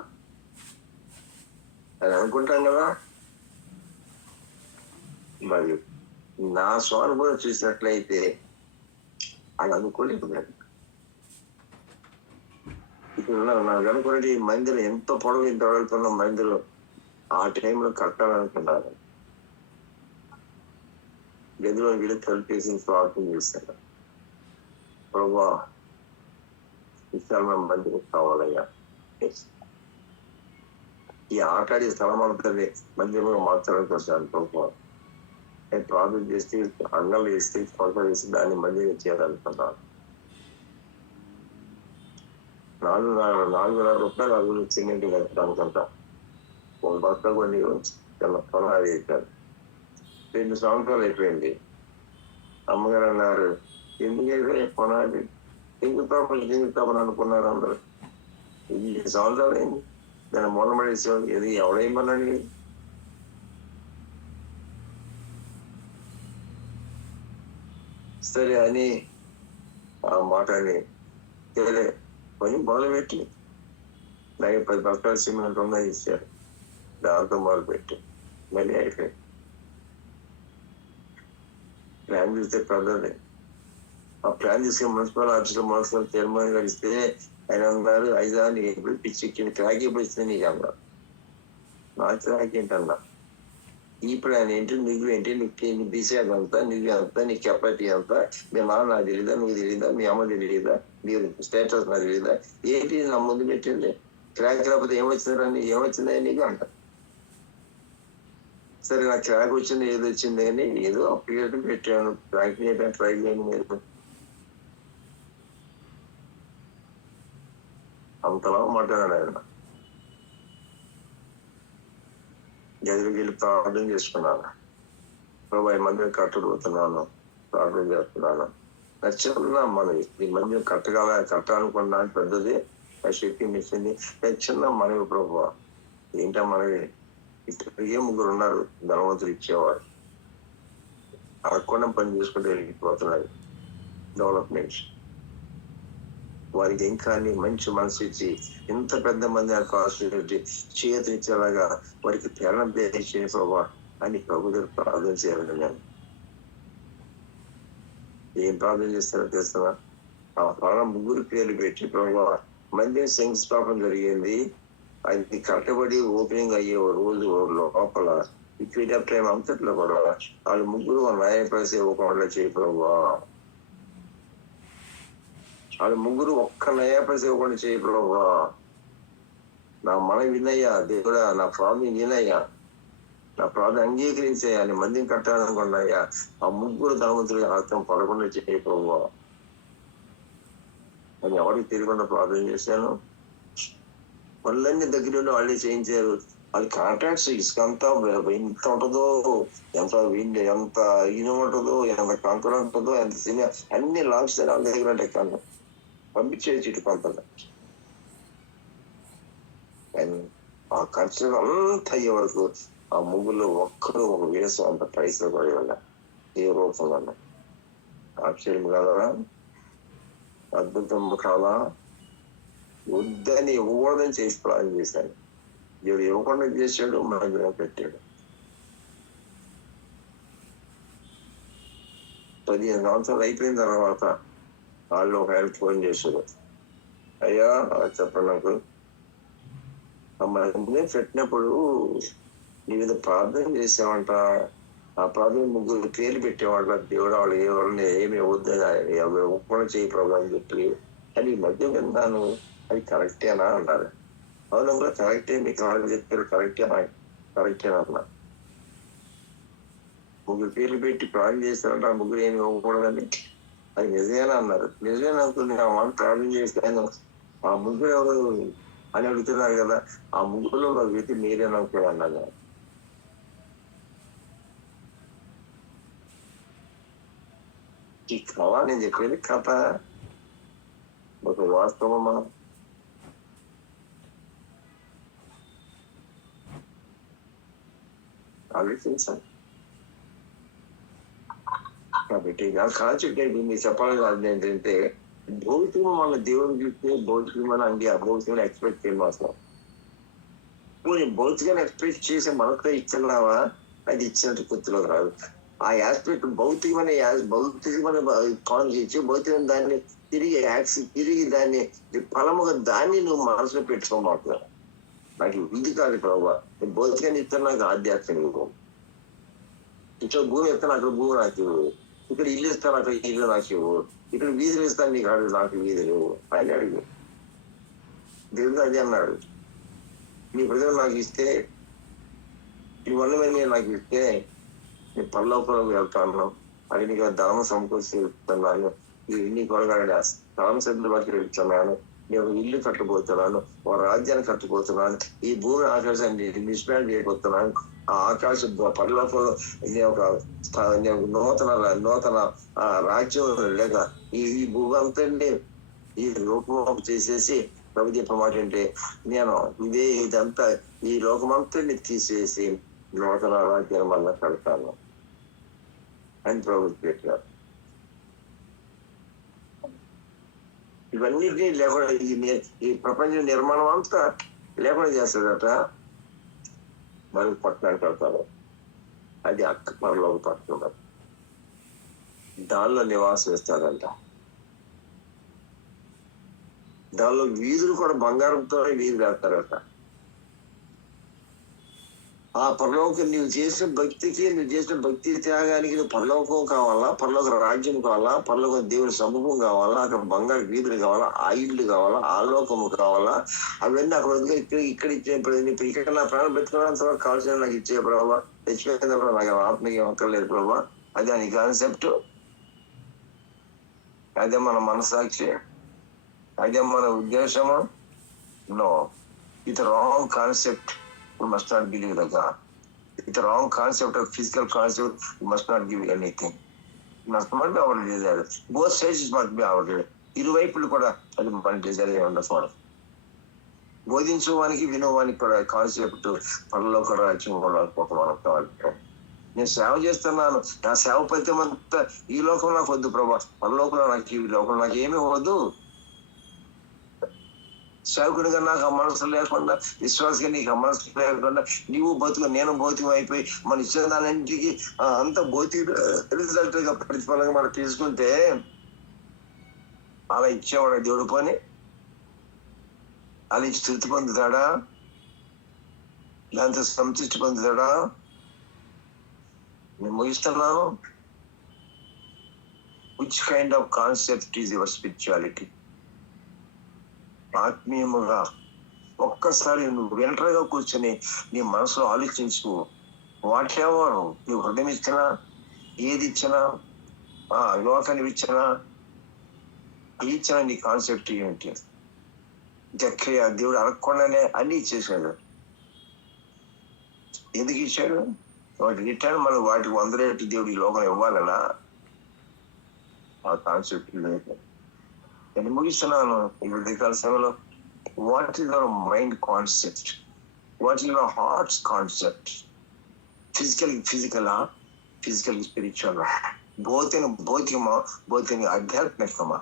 మరి నా స్వానుభవం చూసినట్లయితే అది అనుకోలేకపోయాను. ఇప్పుడు నాకు అనుకున్నది మందిరం ఎంత పొడవు ఇంత వెళ్తున్న మందిరం ఆ టైంలో కట్టాలనుకున్నాను. గదిలో వీళ్ళు కలిపేసి ప్రార్థన చేశాను. ప్రభా విశాలమైన మందిరం కావాలయ్యా. ఈ ఆటాడే స్థలం అంతది మందిరంగా మార్చడానికి వచ్చాను ప్రభా. నేను ప్రార్థన చేస్తే అంగళ్ళు వేస్తే కొలత వేసి దాన్ని మందిరం చేయాలనుకున్నాను. 4,000 రూపాయలు అవి సిమెంట్ కట్టాలనుకుంటా. ఒక భర్త కొన్ని పొలాలు వేశారు. 2 సంవత్సరాలు అయిపోయింది. అమ్మగారు అన్నారు, ఎందుకైతే పొలాలి దిగుతామని అనుకున్నారు అందరూ. 2 సంవత్సరాలు అయింది. దాన్ని మూలమడేసాం. ఇది ఎవడేమన్నాడు? సరే అని ఆ మాటని కొంచెం మొదలుపెట్టి నాకు 10 బస్తాల సిమెంట్ ఉన్నాయి ఇచ్చారు. దాంతో మొదలుపెట్టి మళ్ళీ అయిపోయింది. ప్లాన్ చూస్తే పెద్దది. ఆ ప్లాన్ తీసుకుని మున్సిపల్ ఆఫీసులో మున్సిపల్ చైర్మన్ గారు ఇస్తే ఆయన అన్నారు, ఐదా నీకు ఎప్పుడు పిచ్చి ఎక్కింది, క్రాక్ ఎప్పుడు ఇస్తే నీకు అన్నా. నా క్రాక్ ఏంటన్నా, ఈ ప్లాన్ ఏంటి, నువ్వు ఏంటి, నీకు బీసీఆర్ అంతా, నువ్వు అంతా, నీ కెపాసిటీ అంతా, మీ నాన్న నాకు తెలియదా, నువ్వు తెలియదా, మీ అమ్మ తెలియదా, మీరు స్టేటస్ నాకు తెలియదా, ఏంటి నా ముందు పెట్టింది, క్రాక్ రాకపోతే ఏమొచ్చిందని నీకు అంట. సరే నాకు క్రాక్ వచ్చింది, ఏది వచ్చింది అని ఏదో అప్లికేషన్ పెట్టాను, క్రాక్ చేయడానికి ట్రై చేయను. మీరు అంతలా మాట్లాడాడు ఆయన. గదిలోకి వెళ్ళి ప్రార్థన చేసుకున్నాను. ప్రభు ఈ మందిరం కట్టబోతున్నాను, ప్రార్థన చేస్తున్నాను. చిన్న మనవి, ఈ మందిరం కట్టాలనుకున్నాను, పెద్దది ఆ శక్తి ఇచ్చింది. చిన్న మనవి ప్రభు, ఏంటో మనవి, ఇప్పటికే 3 ఉన్నారు ధనవంతులు ఇచ్చేవారు, అడగకుండా పని చేసుకుంటూ వెళ్ళిపోతున్నారు. డెవలప్మెంట్ వారికి ఇంకా మంచి మనసు ఇచ్చి ఇంత పెద్ద మంది ఆశీర్వదించి చేతినిచ్చేలాగా వారికి ప్రేరణ చేసే ప్రభా అని ప్రభు దగ్గర ప్రార్థన చేయాలని నేను ఏం ప్రార్థన చేస్తారో తెలుస్తున్నా. ఆ ప్రాణం 3 పేర్లు పెట్టి ప్రభా మందిరం శంకుస్థాపన జరిగింది. అది కట్టబడి ఓపెనింగ్ అయ్యే రోజు లోపల ఈ పీరియడ్ ఆఫ్ టైం అంతట్లో కూడా వాళ్ళు ముగ్గురు న్యాయ పరిస్థితి ఇవ్వకుండా చేయి ప్రభువా. వాళ్ళు ముగ్గురు ఒక్క న్యాయ పరిస్థితి ఇవ్వకుండా చేయి ప్రభువా. నా మన వినయ్యా దేవుడా, నా ప్రాబ్లం వినయ్యా, నా ప్రాబ్లం అంగీకరించాయా, నీ మందిని కట్టాలనుకున్నాయా. ఆ ముగ్గురు ధనవంతులు అర్థం పడకుండా చేయి ప్రభువా. అని ఎవరికి తెలియకుండా ప్రార్థన చేశాను. పనులన్నీ దగ్గర ఉండి వాళ్ళే చేయించారు. అది కాంట్రాక్ట్స్ ఇసుక అంతా ఎంత ఉంటుందో, ఎంత ఇనుము ఉంటుందో, ఎంత కంకర ఉంటుందో, ఎంత సినిమా అన్ని లాంచ్ వాళ్ళ దగ్గర ఉంటాయి. కానీ పంపించేది ఇటు కొంత ఆ ఖర్చు అంతా అయ్యే వరకు ఆ ముగ్గురు ఒక్కరు ఒక వేసం అంత పైసలు పడేవాళ్ళ ఏ రూపంలో. ఆశ్చర్యం కాదా, అద్భుతం కాదా. వద్దని ఇవ్వకూడదని చేసి ప్లాన్ చేశాను. దేవుడు ఇవ్వకుండా చేశాడు, మన పెట్టాడు. 15 సంవత్సరాలు అయిపోయిన తర్వాత వాళ్ళు ఒక ఆయన ఫోన్ చేశారు. అయ్యా చెప్పండి నాకు, మమ్మల్ని పెట్టినప్పుడు నీ మీద ప్రార్థన చేసామంట. ఆ ప్రార్థన ముగ్గురు పేర్లు పెట్టేవాళ్ళ. దేవుడు వాళ్ళు ఎవరిని ఏమి ఇవ్వద్దని ఒప్పందం చేయి ప్రభు అని చెప్పి అది ఈ మధ్య విన్నాను. అది కరెక్టేనా అన్నారు. అవును కూడా కరెక్టే, మీకు వాళ్ళు చెప్పారు కరెక్టేనా అన్నా. ముగ్గురు పేర్లు పెట్టి ప్రార్థన చేస్తారంటే ఆ ముగ్గురు ఏమి ఇవ్వకూడదని. అది నిజమేనా అన్నారు. నిజమే అనుకుని ఆ మాట ప్రార్థన చేస్తాను. ఆ ముగ్గురు ఎవరు అని అడుగుతున్నారు కదా, ఆ ముగ్గురులో ఒక వ్యక్తి మీరేననుకో అన్నారు. ఈ కళ నేను చెప్పేది కథ ఒక వాస్తవమా? ఆలోచించాలి. కాబట్టి ఆ కాన్సెప్ట్ ఏంటి మీరు చెప్పాలి ఏంటంటే, భౌతికం మన దేవుడు చూస్తే భౌతికమైన అభౌతికమైన ఎక్స్పెక్ట్ చేయడం అసలు. నువ్వు భౌతికాన్ని ఎక్స్పెక్ట్ చేసి మనతో ఇచ్చినావా, అది ఇచ్చినట్టు గుర్తులోకి రాదు. ఆ యాస్పెక్ట్ భౌతికమైన కాన్సెప్ట్, భౌతికమైన దాన్ని తిరిగి దాన్ని ఫలముగా దాన్ని నువ్వు మనసులో పెట్టుకోమాకు. నాకు ఇది కాదు ప్రభావ, నేను భౌతికాన్ని ఇస్తాను, నాకు ఆధ్యాత్మిక ఇక్కడ భూమి ఇస్తాను, అక్కడ భూమి నాకు ఇవ్వు. ఇక్కడ ఇల్లు ఇస్తాను, అక్కడ ఇల్లు నాకు ఇవ్వు. ఇక్కడ వీధులు ఇస్తాను, నీకు అడుగు, నాకు వీధులు ఇవ్వు అని అడుగు. దేవుడు అది అన్నాడు. నీ ప్రజలు నాకు ఇస్తే, నీ వల్ల నాకు ఇస్తే నీ పల్లోపలకు వెళ్తాను, అది నీకు ధర్మ సమకూర్చుతున్నాను, నీ కొరగానే ధర్మ సభ్యులు బట్టి వెళ్తున్నాను, నేను ఇల్లు కట్టబోతున్నాను, ఒక రాజ్యాన్ని కట్టబోతున్నాను, ఈ భూమి ఆకాశాన్ని మిస్బ్యాండ్ చేయబోతున్నాను, ఆ ఆకాశ పరలోకంలో నేను నూతన రాజ్యం లేక ఈ భూమి అంతా ఈ రూపం చేసేసి ప్రభు చెప్పమాట అంటే, నేను ఇదంతా ఈ లోకమంతా తీసేసి నూతన రాజ్యాన్ని మళ్ళా కడతాను అని ప్రభు పెట్టారు. ఇవన్నిటినీ లేకుండా ఈ ప్రపంచ నిర్మాణం అంతా లేకుండా చేస్తాడట. మరి పట్టణానికి కడతారు, అది అక్క పరలోక పట్టణం, దానిలో నివాసం ఇస్తాడంట. దానిలో వీధులు కూడా బంగారంతో వీధులు వేస్తారట. ఆ పరలోకం నువ్వు చేసిన భక్తి త్యాగానికి నువ్వు పరలోకం కావాలా, పరలోక రాజ్యం కావాలా, పరలోక దేవుని సమూహం కావాలా, అక్కడ బంగారు వీధులు కావాలా, ఆ ఇల్లు కావాలా, ఆ లోకము కావాలా, అవన్నీ అక్కడ ఇక్కడ ఇచ్చే ఇక్కడ నా ప్రాణం పెట్టుకోవడానికి కావాల్సిన నాకు ఇచ్చే ప్రభావ, తెచ్చిపోయిన నాకు ఆత్మీయ అక్కర్లేదు ప్రభావ. అదే నీ కాన్సెప్ట్, అదే మన మనసాక్షి, అదే మన ఉద్దేశము. No, it wrong concept. You must not believe like God. It's a wrong concept of physical concept. You must not give anything. You must not be our desire. Both sides must be our desire. ఇరువైపులు కూడా అది మన Dzire ఉండదు. బోధించడానికి వినోవానికి కూడా concept పనుల్లో రాజ్యం కూడా ఒక మనకు కావాలి. నేను సేవ చేస్తున్నాను, నా సేవ ఫలితం అంతా ఈ లోకంలో నాకు వద్దు ప్రభా, పరలోకంలో నాకు ఈ లోకంలో నాకు ఏమీ వద్దు. సేవకుడిగా నాకు ఆ మనసు లేకుండా, విశ్వాసంగా నీకు ఆ మనసు లేకుండా, నీవు బతుకు నేను భౌతికం అయిపోయి మన ఇచ్చిన దానింటికి అంత భౌతిక రిజల్ట్ గా ప్రతిఫలంగా మనం తీసుకుంటే అలా ఇచ్చేవాడు దేవుడు పోని అలా ఇచ్చి తృప్తి పొందుతాడా? దాంతో సంతృష్టి పొందుతాడా? నేను ముగిస్తున్నాను. Which kind of concept is your spirituality? ఆత్మీయముగా ఒక్కసారి నువ్వు వెంటగా కూర్చొని నీ మనసులో ఆలోచించు. వాట్ ఎవర్ నువ్వు హృదయం ఇచ్చినా, ఏది ఇచ్చినా, లోకాన్ని ఇచ్చినా, ఇచ్చిన నీ కాన్సెప్ట్ ఏంటి? జక్కయ్య దేవుడు అడగకుండానే అన్ని ఇచ్చేసాడు. ఎందుకు ఇచ్చాడు? వాటి రిటర్న్ మనం వాటికి 100 రెట్లు దేవుడు ఈ లోకం ఇవ్వాలనా? ఆ కాన్సెప్ట్ లేదు. నేను ముగిస్తున్నాను ఇప్పుడు కాల సమయంలో. What is your mind concept? What is your hearts concept? ఫిజికలా, ఫిజికల్ స్పిరిచువల్, భౌతికమా, ఆధ్యాత్మికమా?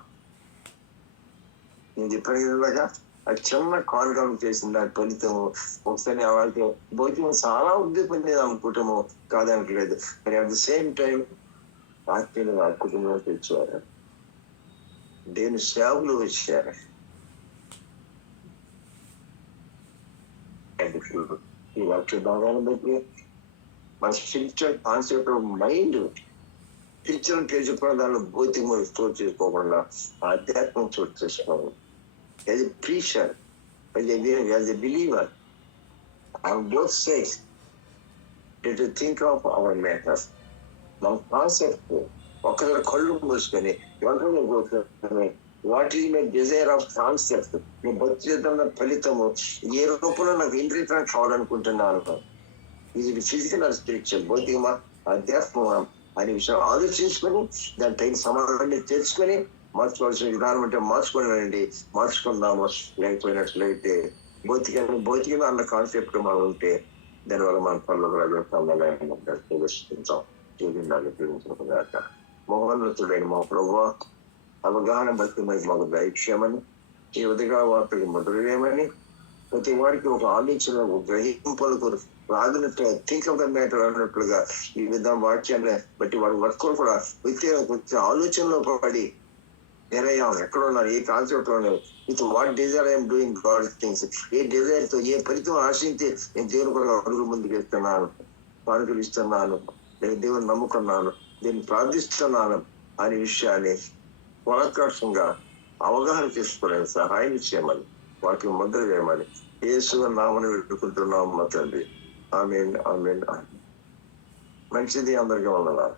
నేను చెప్పాను కదా, అది చిన్న కాన్గం చేసిన దాని ఫలితము ఒకసారి వాళ్ళకి భౌతికం చాలా ఉద్యోగపడింది అనుకుంటాము, కాదనట్లేదు. మరి అట్ ద సేమ్ టైం ఆత్మీయులు ఆ కుటుంబంలో తెచ్చారు, దేవుని సేవలు వచ్చారు. ఈ వాక్య భాగాన్ని బట్టి మన spiritual concept of mind picture పేరు చెప్పిన దానిలో భౌతికం స్టోర్ చేసుకోకుండా ఆధ్యాత్మం చోటు చేసుకోవాలి. As a preacher, as a believer, on both sides, to think of our matters. మన కాన్సెప్ట్ ఒకసారి కళ్ళు మూసుకొని వెంటనే కూర్చొని what is my desire of concept, నీ భక్తియుద్ధంలో ఫలితము ఏ రూపంలో నాకు ఇంద్రియం కావాలనుకుంటున్నాను. ఇది ఫిజికల్ ఆర్ స్పిరిచువల్, భౌతికమా ఆధ్యాత్మమా అనే విషయం ఆలోచించుకొని దాని తగిన సమాధానాన్ని తెలుసుకొని మార్చుకోవాల్సిన విధానం అంటే మార్చుకుందాము. లేకపోయినట్లయితే భౌతికంగా అన్న కాన్సెప్ట్ మనం ఉంటే దానివల్ల మన పనులు ప్రవేశించాం. మహోన్నతుడైన మా ప్రభువా, అవగాహన భక్తి మాకు దయచేయమని, ఈ ఉదయ వార్తకి మొదలువేయమని, ప్రతి వారికి ఒక ఆలోచన, ఒక గ్రహింపులకు రాగినట్టు థింక్ ఆఫ్ ద మ్యాటర్ అన్నట్లుగా ఈ విధంగా వాక్యాన్ని బట్టి వాడి వర్క్ కూడా వ్యక్తి ఆలోచనలో పడి ఎక్కడ ఉన్నారు, ఏ కాన్సెప్ట్ ఉన్నారు, with what desire I'm doing god things, ఏ డిజైర్ తో, ఏ ఫలితం ఆశించి నేను దేవుని కూడా అడుగు ముందుకు ఇస్తున్నాను, కానుకలు ఇస్తున్నాను, నేను దేవుని నమ్ముకున్నాను, దీన్ని ప్రార్థిస్తున్నాను అనే విషయాన్ని వరకర్షంగా అవగాహన చేసుకోవడానికి సహాయం చేయమని, వాటిని ముద్ర చేయమని యేసు నామమున వేడుకుంటున్నాము మా తండ్రి. ఆమేన్, ఆమేన్. మంచిది. అందరికీ వందనాలు.